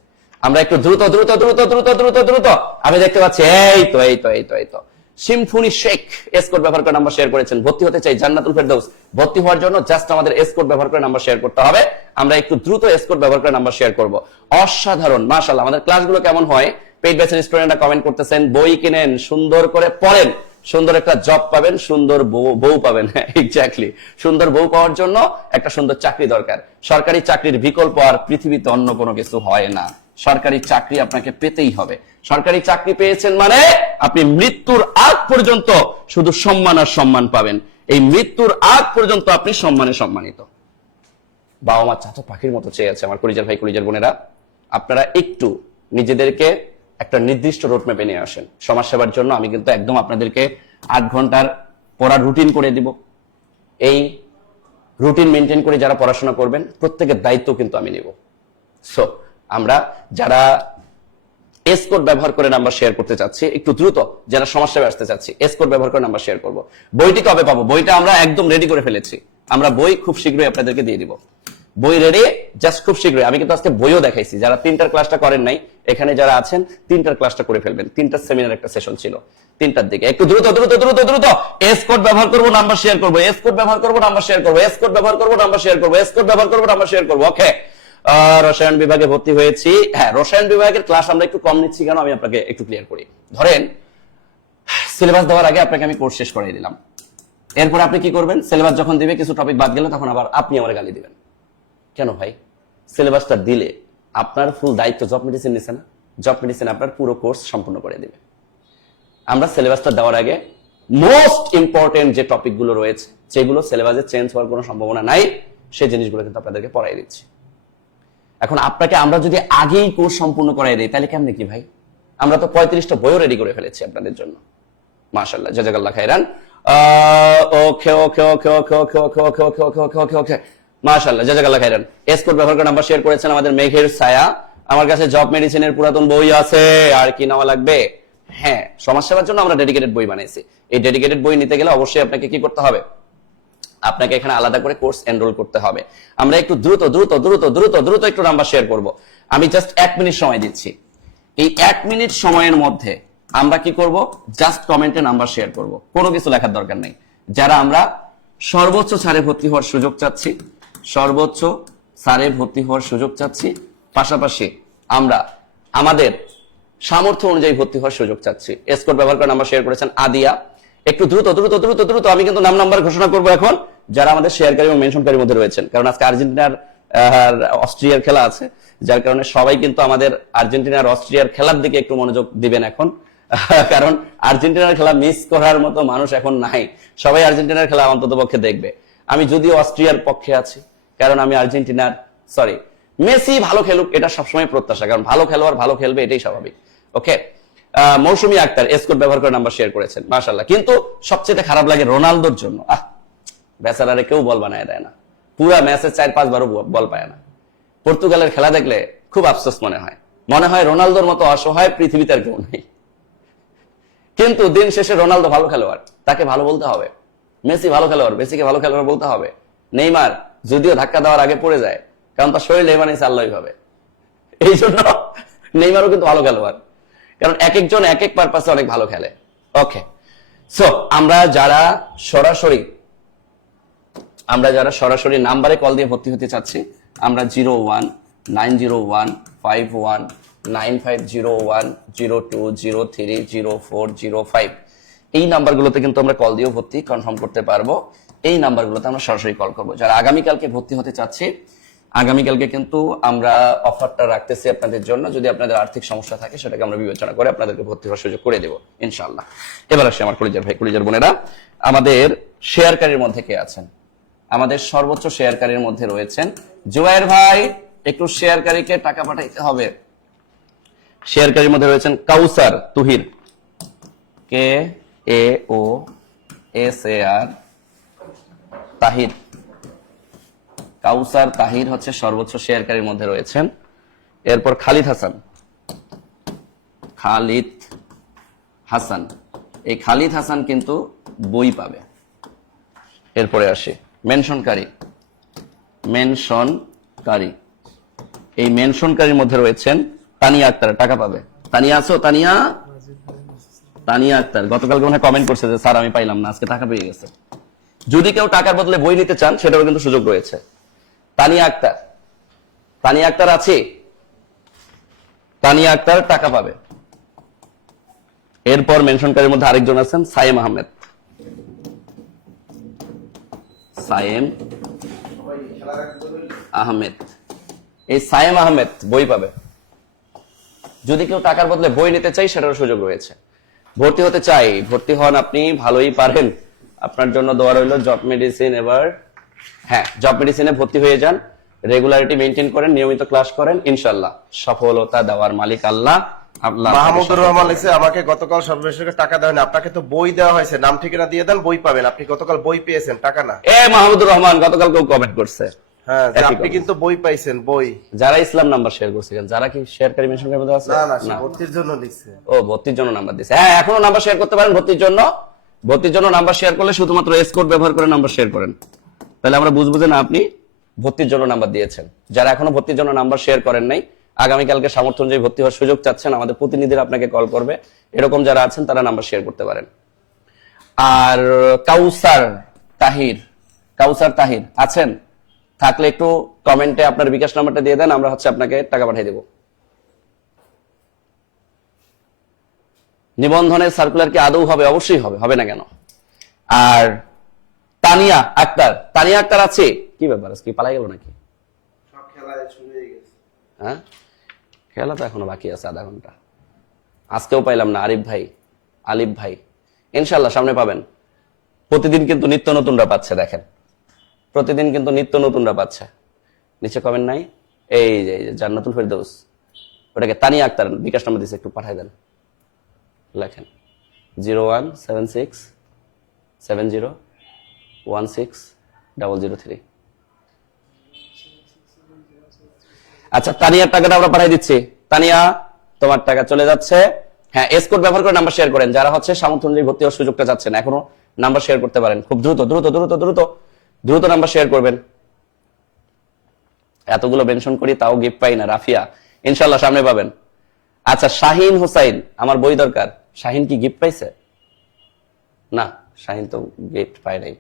আমরা একটু দ্রুত দ্রুত দ্রুত দ্রুত দ্রুত দ্রুত আমি দেখতে পাচ্ছি, এই তো সিম্ফনি শেখ এস কোড ব্যবহার করে নাম্বার শেয়ার করেছেন। ভর্তি হতে চাই জান্নাতুল ফেরদৌস, ভর্তি হওয়ার জন্য জাস্ট আমাদের এস কোড ব্যবহার করে নাম্বার শেয়ার করতে হবে। আমরা একটু দ্রুত এস কোড ব্যবহার করে নাম্বার শেয়ার করব। অসাধারণ, মাশাআল্লাহ। আমাদের ক্লাসগুলো কেমন হয় পেইড ব্যাচের স্টুডেন্টরা কমেন্ট করতেছেন। বই কিনেন, সুন্দর করে পড়েন, সুন্দর একটা জব পাবেন, সুন্দর বউ পাবেন। এক্স্যাক্টলি, সুন্দর বউ পাওয়ার জন্য একটা সুন্দর চাকরি দরকার। সরকারি চাকরির বিকল্প আর পৃথিবীতে অন্য কোনো কিছু হয় না। সরকারি চাকরি আপনাকে পেতেই হবে। সরকারি চাকরি পেয়েছেন মানে আপনি মৃত্যুর আগ পর্যন্ত শুধু সম্মান আর সম্মান পাবেন। এই মৃত্যুর আগ পর্যন্ত আপনি সম্মানে সম্মানিত। বাবা মা চাচা পাখির মতো চেয়ে আছে আমার কলিজার ভাই কলিজার বোনেরা। আপনারা একটু নিজেদেরকে একটা নির্দিষ্ট রোডম্যাপে নিয়ে আসেন সমাজ সেবার জন্য। আমি কিন্তু একদম আপনাদেরকে 8 ঘন্টার পড়ার রুটিন করে দিব। এই রুটিন মেনটেন করে যারা পড়াশোনা করবেন, প্রত্যেকের দায়িত্ব কিন্তু আমি নিব। সো আমরা যারা এস কোড ব্যবহার করে নাম্বার শেয়ার করতে চাচ্ছি, একটু দ্রুত যারা সমাজ সেবায় আসতে চাচ্ছি, এস কোড ব্যবহার করে নাম্বার শেয়ার করব। বইটি কবে পাবো? বইটা আমরা একদম রেডি করে ফেলেছি। আমরা বই খুব শীঘ্রই আপনাদেরকে দিয়ে দিব। বই রেডি, জাস্ট খুব শীঘ্রই। আমি কিন্তু আজকে বইও দেখাইছি। যারা 3টার ক্লাসটা করেন নাই, এখানে যারা আছেন 3টার ক্লাসটা করে ফেলবেন। 3টার সেমিনার একটা সেশন ছিল 3টার দিকে। একটু দ্রুত দ্রুত দ্রুত দ্রুত এস কোড ব্যবহার করব, নাম্বার শেয়ার করব, এস কোড ব্যবহার করব, নাম্বার শেয়ার করব, এস কোড ব্যবহার করব, নাম্বার শেয়ার করব, এস কোড ব্যবহার করব, নাম্বার শেয়ার করব। ওকে, রসায়ন বিভাগে ভর্তি হয়েছি। হ্যাঁ, রসায়ন বিভাগের ক্লাস আমরা একটু কম নিচ্ছি কেন, আমি আপনাকে একটু ক্লিয়ার করি। ধরেন সিলেবাস দেওয়ার আগে আপনাকে আমি কোর্স শেষ করিয়ে দিলাম। এরপর আপনি কি করবেন? সিলেবাস যখন দিবে, কিছু টপিক বাদ গেলে তখন আবার আপনি আমার গালি দিবেন। কেন ভাই? সিলেবাসটা দিলে আপনার ফুল দায়িত্ব জব মেডিসিন নিছে না? জব মেডিসিন আপনার পুরো কোর্স সম্পূর্ণ করে দিবে। আমরা সিলেবাসটা দেওয়ার আগে মোস্ট ইম্পর্টেন্ট যে টপিকগুলো রয়েছে, যেগুলো সিলেবাসে চেঞ্জ হওয়ার কোনো সম্ভাবনা নাই, সেই জিনিসগুলো কিন্তু আপনাদেরকে পড়াই দিচ্ছি। এখন আপনাকে আমরা যদি আগেই কোর্স সম্পূর্ণ করাই দিই, তাহলে কেমনে কি ভাই? আমরা তো 35টা বইও রেডি করে ফেলেছি আপনাদের জন্য। মাশাআল্লাহ, জাযাকাল্লাহ খাইরান। ওকে ওকে ওকে ওকে ওকে ওকে ওকে ওকে ওকে ওকে ওকে ওকে মাশাআল্লাহ, জাযাকাল্লাহ খাইরান। এস কোড ব্যবহার করে নাম্বার শেয়ার করেছেন আমাদের মেঘের ছায়া। আমার কাছে জব মেডিসিনের পুরাতন বই আছে, আর কি নেওয়া লাগবে? হ্যাঁ, সমাজ সেবার জন্য আমরা ডেডিকেটেড বই বানাইছি। এই ডেডিকেটেড বই নিতে গেলে অবশ্যই আপনাকে কি করতে হবে? আপনাকে এখানে আলাদা করে কোর্স এনরোল করতে হবে। আমরা একটু দ্রুত দ্রুত দ্রুত দ্রুত দ্রুত একটু নাম্বার শেয়ার করব। আমি জাস্ট 1 মিনিট সময় দিচ্ছি। এই 1 মিনিট সময়ের মধ্যে আমরা কি করব? জাস্ট কমেন্টে নাম্বার শেয়ার করব, কোনো কিছু লেখার দরকার নেই। যারা আমরা সর্বোচ্চ ছাড়ে ভর্তি হওয়ার সুযোগ চাচ্ছি, সর্বোচ্চ ছাড়ে ভর্তি হওয়ার সুযোগ চাচ্ছি, পাশাপাশি আমরা আমাদের সামর্থ্য অনুযায়ী ভর্তি হওয়ার সুযোগ চাচ্ছি। এস কোড ব্যবহার করে নাম্বার শেয়ার করেছেন আদিয়া। একটু দ্রুত দ্রুত দ্রুত দ্রুত আমি কিন্তু নাম নাম্বার ঘোষণা করব এখন, যারা আমাদের শেয়ারকারী এবং মেনশনকারীর মধ্যে রয়েছেন, কারণ আজকে আর্জেন্টিনার আর অস্ট্রিয়ার খেলা আছে, যার কারণে সবাই কিন্তু আমাদের আর্জেন্টিনার অস্ট্রিয়ার খেলার দিকে একটু মনোযোগ দিবেন এখন। কারণ আর্জেন্টিনার খেলা মিস করার মতো মানুষ এখন নাই, সবাই আর্জেন্টিনার খেলা অন্তত পক্ষে দেখবে। আমি যদিও অস্ট্রিয়ার পক্ষে আছি, কারণ আমি আর্জেন্টিনার মেসি ভালো খেলুক এটা সবসময় প্রত্যাশা, কারণ ভালো খেলোয়াড় ভালো খেলবে এটাই স্বাভাবিক। ওকে, মৌসুমী আক্তার এসকোর ব্যবহার করে নাম্বার শেয়ার করেছেন, মাশাআল্লাহ। কিন্তু সবচেয়ে খারাপ লাগে রোনালদোর জন্য, বেচারারে কেউ বল বানায় দেয় না, পুরা ম্যাচে 4-5 বারও বল পায় না। পর্তুগালের খেলা দেখলে খুব আফসোস মনে হয় রোনালদোর মতো অসহায় পৃথিবীতে আর কেউ নেই। কিন্তু দিন শেষে রোনালদো ভালো খেলোয়াড়, তাকে ভালো বলতে হবে। মেসি ভালো খেলোয়াড়, মেসিকে ভালো খেলোয়াড় বলতে হবে। নেইমার যদিও ধাক্কা দেওয়ার আগে পড়ে যায়, কারণ তার শরীরে বানিয়েছে আল্লাহই ভাবে, এই জন্য নেইমারও কিন্তু ভালো খেলোয়াড়, কারণ এক একজন এক এক পারপাসে অনেক ভালো খেলে। ওকে, সো আমরা যারা সরাসরি নাম্বারে কল দিয়ে ভর্তি হতে চাচ্ছি, আমরা 0190155102030405 এই নাম্বারগুলোতে কিন্তু আমরা কল দিয়ে ভর্তি কনফার্ম করতে পারবো। এই নাম্বারগুলোতে আমরা সরাসরি কল করবো। যারা আগামীকালকে ভর্তি হতে চাচ্ছে, আগামীকালকে কিন্তু আমরা অফারটা রাখতেছি আপনাদের জন্য। যদি আপনাদের আর্থিক সমস্যা থাকে সেটাকে আমরা বিবেচনা করে আপনাদেরকে ভর্তি হওয়ার সুযোগ করে দেবো ইনশাআল্লাহ। এবার আসে আমার কলিজার ভাই কলিজার বোনেরা, আমাদের শেয়ারকারীর মধ্যে কে আছেন? আমাদের সর্বোচ্চ শেয়ারকারীর মধ্যে রয়েছেন জুবাইর ভাই, একটু শেয়ারকারীকে টাকা পাঠাইতে হবে। শেয়ারকারীর মধ্যে রয়েছেন কাউসার তুহির, KAOSAR তাহির, কাউসার তাহির হচ্ছে সর্বোচ্চ শেয়ারকারীর মধ্যে রয়েছেন। এরপর খালিদ হাসান, এই খালিদ হাসান কিন্তু বই পাবে। এরপরে আসে মেনশনকারী, এই মেনশনকারীর মধ্যে রয়েছেন তানিয়া আক্তার, টাকা পাবে। তানিয়া আছো? তানিয়া আক্তার গতকালকে মনে হয় কমেন্ট করছে যে স্যার আমি পাইলাম না, আজকে টাকা পেয়ে গেছে। যদি কেউ টাকার বদলে বই নিতে চান সেটারও কিন্তু সুযোগ রয়েছে। তানিয়া আক্তার আছে, তানিয়া আক্তার টাকা পাবে। এরপর মেনশনকারীর মধ্যে আরেকজন আছেন সায়েম আহমেদ, এই সায়েম আহমেদ বই পাবে। যদি কেউ টাকার বদলে বই নিতে চাই সেটারও সুযোগ রয়েছে। ভর্তি হতে চাই, ভর্তি হন, আপনি ভালোই পারেন, আপনার জন্য দোয়া রইল। জব মেডিসিন, এবার জব মেডিসিনে ভর্তি হয়ে যান, রেগুলারিটি মেনটেন করেন, নিয়মিত ক্লাস করেন, ইনশাআল্লাহ সফলতা দেওয়ার মালিক আল্লাহ। মাহমুদুর রহমান লিখছে, আমাকে গতকাল সর্বশেষ টাকা দেওয়া হয়নি, আপনাকে তো বই দেওয়া হয়েছে, নাম ঠিকানা দিয়ে দেন, বই পাবেন। আপনি গতকাল বই পেয়েছেন, টাকা না। মাহমুদুর রহমান গতকাল কেউ কমেন্ট করছে, হ্যাঁ আপনি কিন্তু বই পাইছেন, বই। যারা ইসলাম নাম্বার শেয়ার করছিলেন, যারা কি শেয়ারকারী মেনশনের মধ্যে আছে? না, ভর্তির জন্য লিখছে। ও, ভর্তির জন্য নাম্বার দিছে। এখনো নাম্বার শেয়ার করতে পারেন ভর্তির জন্য নাম্বার শেয়ার করলে শুধুমাত্র এসকোড ব্যবহার করে নাম্বার শেয়ার করেন, তাহলে আমরা বুঝবো যে না আপনি ভর্তির জন্য নাম্বার দিয়েছেন। যারা এখনো ভর্তির জন্য নাম্বার শেয়ার করেন নাই, আগামীকালকে সামর্থ্য অনুযায়ী ভর্তি হওয়ার সুযোগ চাচ্ছেন, আমাদের প্রতিনিধিরা আপনাকে কল করবে। এরকম যারা আছেন তারা নাম্বার শেয়ার করতে পারেন। আর কাউসার তাহির আছেন? থাকলে একটু কমেন্টে আপনার বিকাশ নাম্বারটা দিয়ে দেন, আমরা আপনাকে টাকা পাঠিয়ে দেব। নিবন্ধনের সার্কুলার কি আদৌ হবে? অবশ্যই হবে না কেন? আর তানিয়া আক্তার আছে? কি ব্যাপার, কি পালাই গেল নাকি? খেলা তো এখনো বাকি আছে আধা ঘন্টা, আজকেও পাইলাম না। আলিফ ভাই ইনশাল্লাহ সামনে পাবেন। প্রতিদিন কিন্তু নিত্য নতুনরা পাচ্ছে, দেখেন প্রতিদিন কিন্তু নিত্য নতুনরা পাচ্ছে। নিচে কমেন্ট নাই, এই যে জান্নাতুল ফেরদৌস, ওটাকে তানিয়া আক্তার বিকাশ নাম্বার দিচ্ছে, একটু পাঠাই দেন, লেখেন 0176701603। আচ্ছা, তানিয়ার টাকাটা আমরা পাঠাই দিচ্ছি। তানিয়া, তোমার টাকা চলে যাচ্ছে। এসকোড ব্যবহার করে নাম্বার শেয়ার করেন। যারা সামর্থ্য অনুযায়ী ভর্তি হওয়ার সুযোগটা চাচ্ছেন, এখনো নাম্বার শেয়ার করতে পারেন। খুব দ্রুত নাম্বার শেয়ার করবেন। এতগুলো মেনশন করি তাও গিফট পাই না। রাফিয়া, ইনশাল্লাহ সামনে পাবেন। আচ্ছা, শাহিন হোসাইন, আমার বই দরকার। শাহিন কি গিফট পাইছে? না, শাহিন তো গিফট পায় নাই।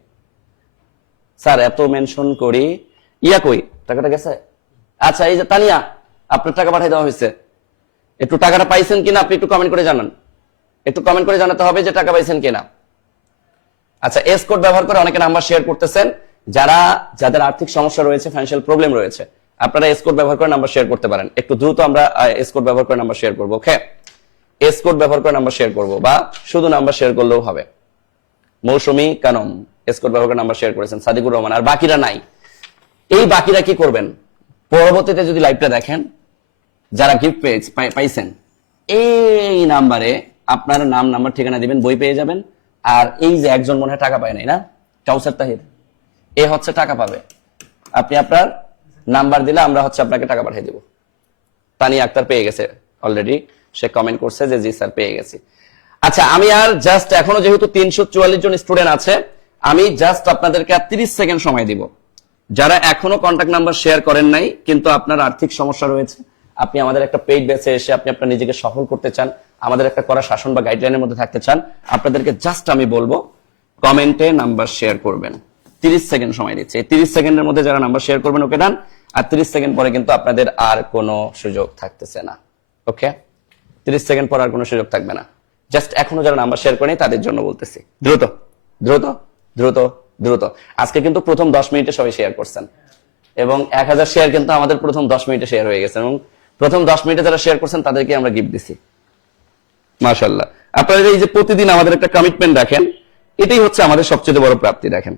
স্যার এত মেনশন করি, কই টাকাটা গেছে? আচ্ছা, এই যে তানিয়া, আপনার টাকা পাঠিয়ে দেওয়া হয়েছে। একটু টাকাটা পাইছেন কিনা আপনি একটু কমেন্ট করে জানান। একটু কমেন্ট করে জানাতে হবে যে টাকা পাইছেন কিনা। আচ্ছা, এস কোড ব্যবহার করে অনেকে নাম্বার শেয়ার করতেছেন, যাদের আর্থিক সমস্যা রয়েছে, ফাইন্যান্সিয়াল প্রবলেম রয়েছে, আপনারা এস কোড ব্যবহার করে নাম্বার শেয়ার করতে পারেন। একটু দ্রুত আমরা এস কোড ব্যবহার করে নাম্বার শেয়ার করবো। ওকে, এস কোড ব্যবহার করে নাম্বার শেয়ার করবো, বা শুধু নাম্বার শেয়ার করলেও হবে। মৌসুমী কানম এস কোড ব্যবহার করে নাম্বার শেয়ার করেছেন, সাদিকুর রহমান, আর বাকিরা নাই। এই বাকিরা কি করবেন, পরবর্তীতে যদি লাইভটা দেখেন, যারা গিফট পাইছেন, এই নাম্বারে আপনার নাম, নাম্বার, ঠিকানা দিবেন, বই পেয়ে যাবেন। আর এই যে একজন মনে হয় টাকা পায় নাই না, কাউসার তাহির, এ হচ্ছে টাকা পাবে। আপনি আপনার নাম্বার দিলে আমরা হচ্ছে আপনাকে টাকা পাঠিয়ে দেব। তানিয়া আক্তার পেয়ে গেছে অলরেডি, সে কমেন্ট করছে যে জি স্যার পেয়ে গেছি। আচ্ছা, আমি আর জাস্ট এখনো যেহেতু 344 জন স্টুডেন্ট আছে, আমি জাস্ট আপনাদেরকে 30 সেকেন্ড সময় দিব। যারা এখনো কন্ট্যাক্ট নাম্বার শেয়ার করেন নাই, কিন্তু আপনার আর্থিক সমস্যা রয়েছে, আপনি আমাদের একটা পেইড ব্যাচে এসে আপনি আপনার নিজেকে সফল করতে চান, আমাদের একটা করা শাসন বা গাইডলাইনের মধ্যে থাকতে চান, আপনাদেরকে জাস্ট আমি বলবো কমেন্টে নাম্বার শেয়ার করবেন। 30 সেকেন্ড সময় দিচ্ছি। এই 30 সেকেন্ডের মধ্যে যারা নাম্বার শেয়ার করবেন ওকে ডান, আর 30 সেকেন্ড পরে কিন্তু আপনাদের আর কোনো সুযোগ থাকতেছে না। ওকে, 30 সেকেন্ড পর আর কোনো সুযোগ থাকবে না। জাস্ট এখনো যারা নাম্বার শেয়ার করেনি তাদের জন্য বলতেছি, দ্রুত দ্রুত দ্রুত দ্রুত। আজকে কিন্তু প্রথম 10 মিনিটে সবাই শেয়ার করছেন, এবং 1000 শেয়ার কিন্তু আমাদের প্রথম 10 মিনিটে শেয়ার হয়ে গেছে, এবং প্রথম 10 মিনিটে যারা শেয়ার করছেন তাদেরকে আমরা গিফট দিছি। মাশাআল্লাহ, আপনারা এই যে প্রতিদিন আমাদের একটা কমিটমেন্ট রাখেন, এটাই হচ্ছে আমাদের সবচেয়ে বড় প্রাপ্তি। দেখেন,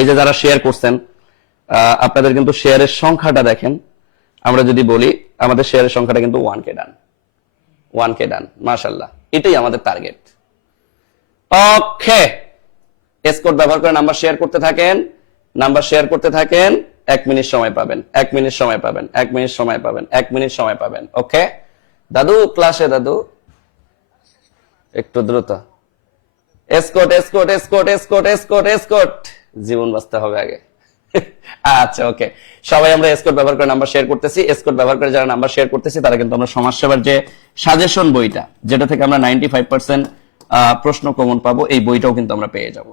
এই যে যারা শেয়ার করছেন, আপনাদের কিন্তু শেয়ারের সংখ্যাটা দেখেন, আমরা যদি বলি আমাদের শেয়ারের সংখ্যাটা কিন্তু 1K ডান, 1K ডান। মাশাআল্লাহ, এটাই আমাদের টার্গেট। ওকে, এস কোড ব্যবহার করে নাম্বার শেয়ার করতে থাকেন, নাম্বার শেয়ার করতে থাকেন। 1 মিনিট সময় পাবেন, 1 মিনিট সময় পাবেন, 1 মিনিট সময় পাবেন, 1 মিনিট সময় পাবেন। ওকে দাদু, ক্লাসে দাদু, একটু দ্রুত। Escort Escort Escort Escort Escort Escort, জীবন বাঁচতে হবে আগে। আচ্ছা, ওকে, সবাই আমরা এসকোট ব্যবহার করে নাম্বার শেয়ার করতেছি। এসকোট ব্যবহার করে যারা নাম্বার শেয়ার করতেছি তারা কিন্তু আমরা সমাজসেবার যে সাজেশন বইটা, যেটা থেকে আমরা 95% প্রশ্ন কমন পাবো, এই বইটাও কিন্তু আমরা পেয়ে যাব।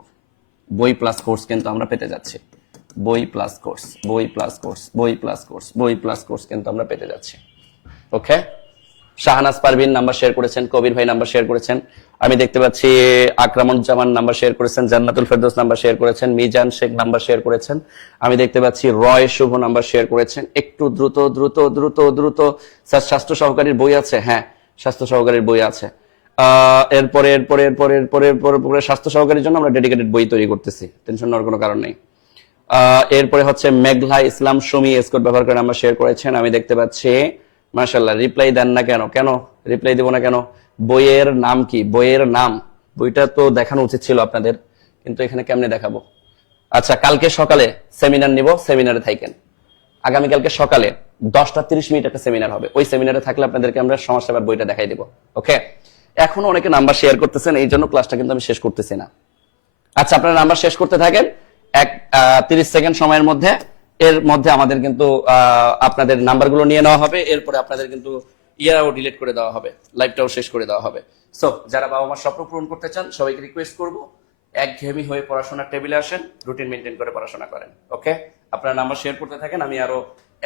বই প্লাস কোর্স কিন্তু আমরা পেতে যাচ্ছি। বই প্লাস কোর্স, বই প্লাস কোর্স, বই প্লাস কোর্স, বই প্লাস কোর্স কিন্তু আমরা পেতে যাচ্ছি। ওকে, শাহনাজ পারভিন নাম্বার শেয়ার করেছেন, কবির ভাই নাম্বার শেয়ার করেছেন, আমি দেখতে পাচ্ছি আকরামুজ্জামান নাম্বার শেয়ার করেছেন, জান্নাতুল ফেরদৌস নাম্বার শেয়ার করেছেন, মিজান শেখ নাম্বার শেয়ার করেছেন, আমি দেখতে পাচ্ছি রয় শুভ নাম্বার শেয়ার করেছেন। একটু দ্রুত দ্রুত দ্রুত দ্রুত। স্যার স্বাস্থ্য সহকারীর বই আছে? হ্যাঁ, স্বাস্থ্য সহকারীর বই আছে। এরপরে এরপরে এরপরে এরপরে এরপরে স্বাস্থ্য সহকারীর জন্য আমরা ডেডিকেটেড বই তৈরি করতেছি, টেনশন নেওয়ার কোনো কারণ নেই। এরপরে হচ্ছে মেঘলা ইসলাম সুমি এসকোড ব্যবহার করে নাম্বার শেয়ার করেছেন, আমি দেখতে পাচ্ছি। মাশাআল্লাহ, রিপ্লাই দেন না কেন? কেন রিপ্লাই দেব না কেন? বইয়ের নাম কি? বইয়ের নাম, বইটা তো দেখানো উচিত ছিল আপনাদের, কিন্তু এখানে কেমনে দেখাবো? আচ্ছা, কালকে সকালে সেমিনার নিব, সেমিনারে থাকেন। আগামীকালকে সকালে 10:30 মিনিট একটা সেমিনার হবে, ওই সেমিনারে থাকলে আপনাদেরকে আমরা সমাজসেবার বইটা দেখাই দেব। ওকে, এখনো অনেকে নাম্বার শেয়ার করতেছেন, এই জন্য ক্লাসটা কিন্তু আমি শেষ করতেছি না। আচ্ছা, আপনারা নাম্বার শেষ করতে থাকেন 30 সেকেন্ড সময়ের মধ্যে। এর মধ্যে আমাদের কিন্তু আপনাদের নাম্বারগুলো নিয়ে নেওয়া হবে, এরপরে আপনাদের কিন্তু ইয়াও ডিলিট করে দেওয়া হবে, লাইভটাও শেষ করে দেওয়া হবে। সো যারা বাবা মার স্বপ্ন পূরণ করতে চান, সবাইকে রিকোয়েস্ট করবো একঘেয়েমি হয়ে পড়াশোনার টেবিলে আসেন, রুটিন মেনটেন করে পড়াশোনা করেন। ওকে, আপনারা নাম্বার শেয়ার করতে থাকেন, আমি আরো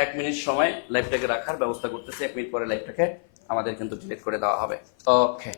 1 মিনিট সময় লাইভটাকে রাখার ব্যবস্থা করতেছি। 1 মিনিট পরে লাইভটাকে আমাদের কিন্তু ডিলিট করে দেওয়া হবে। ওকে।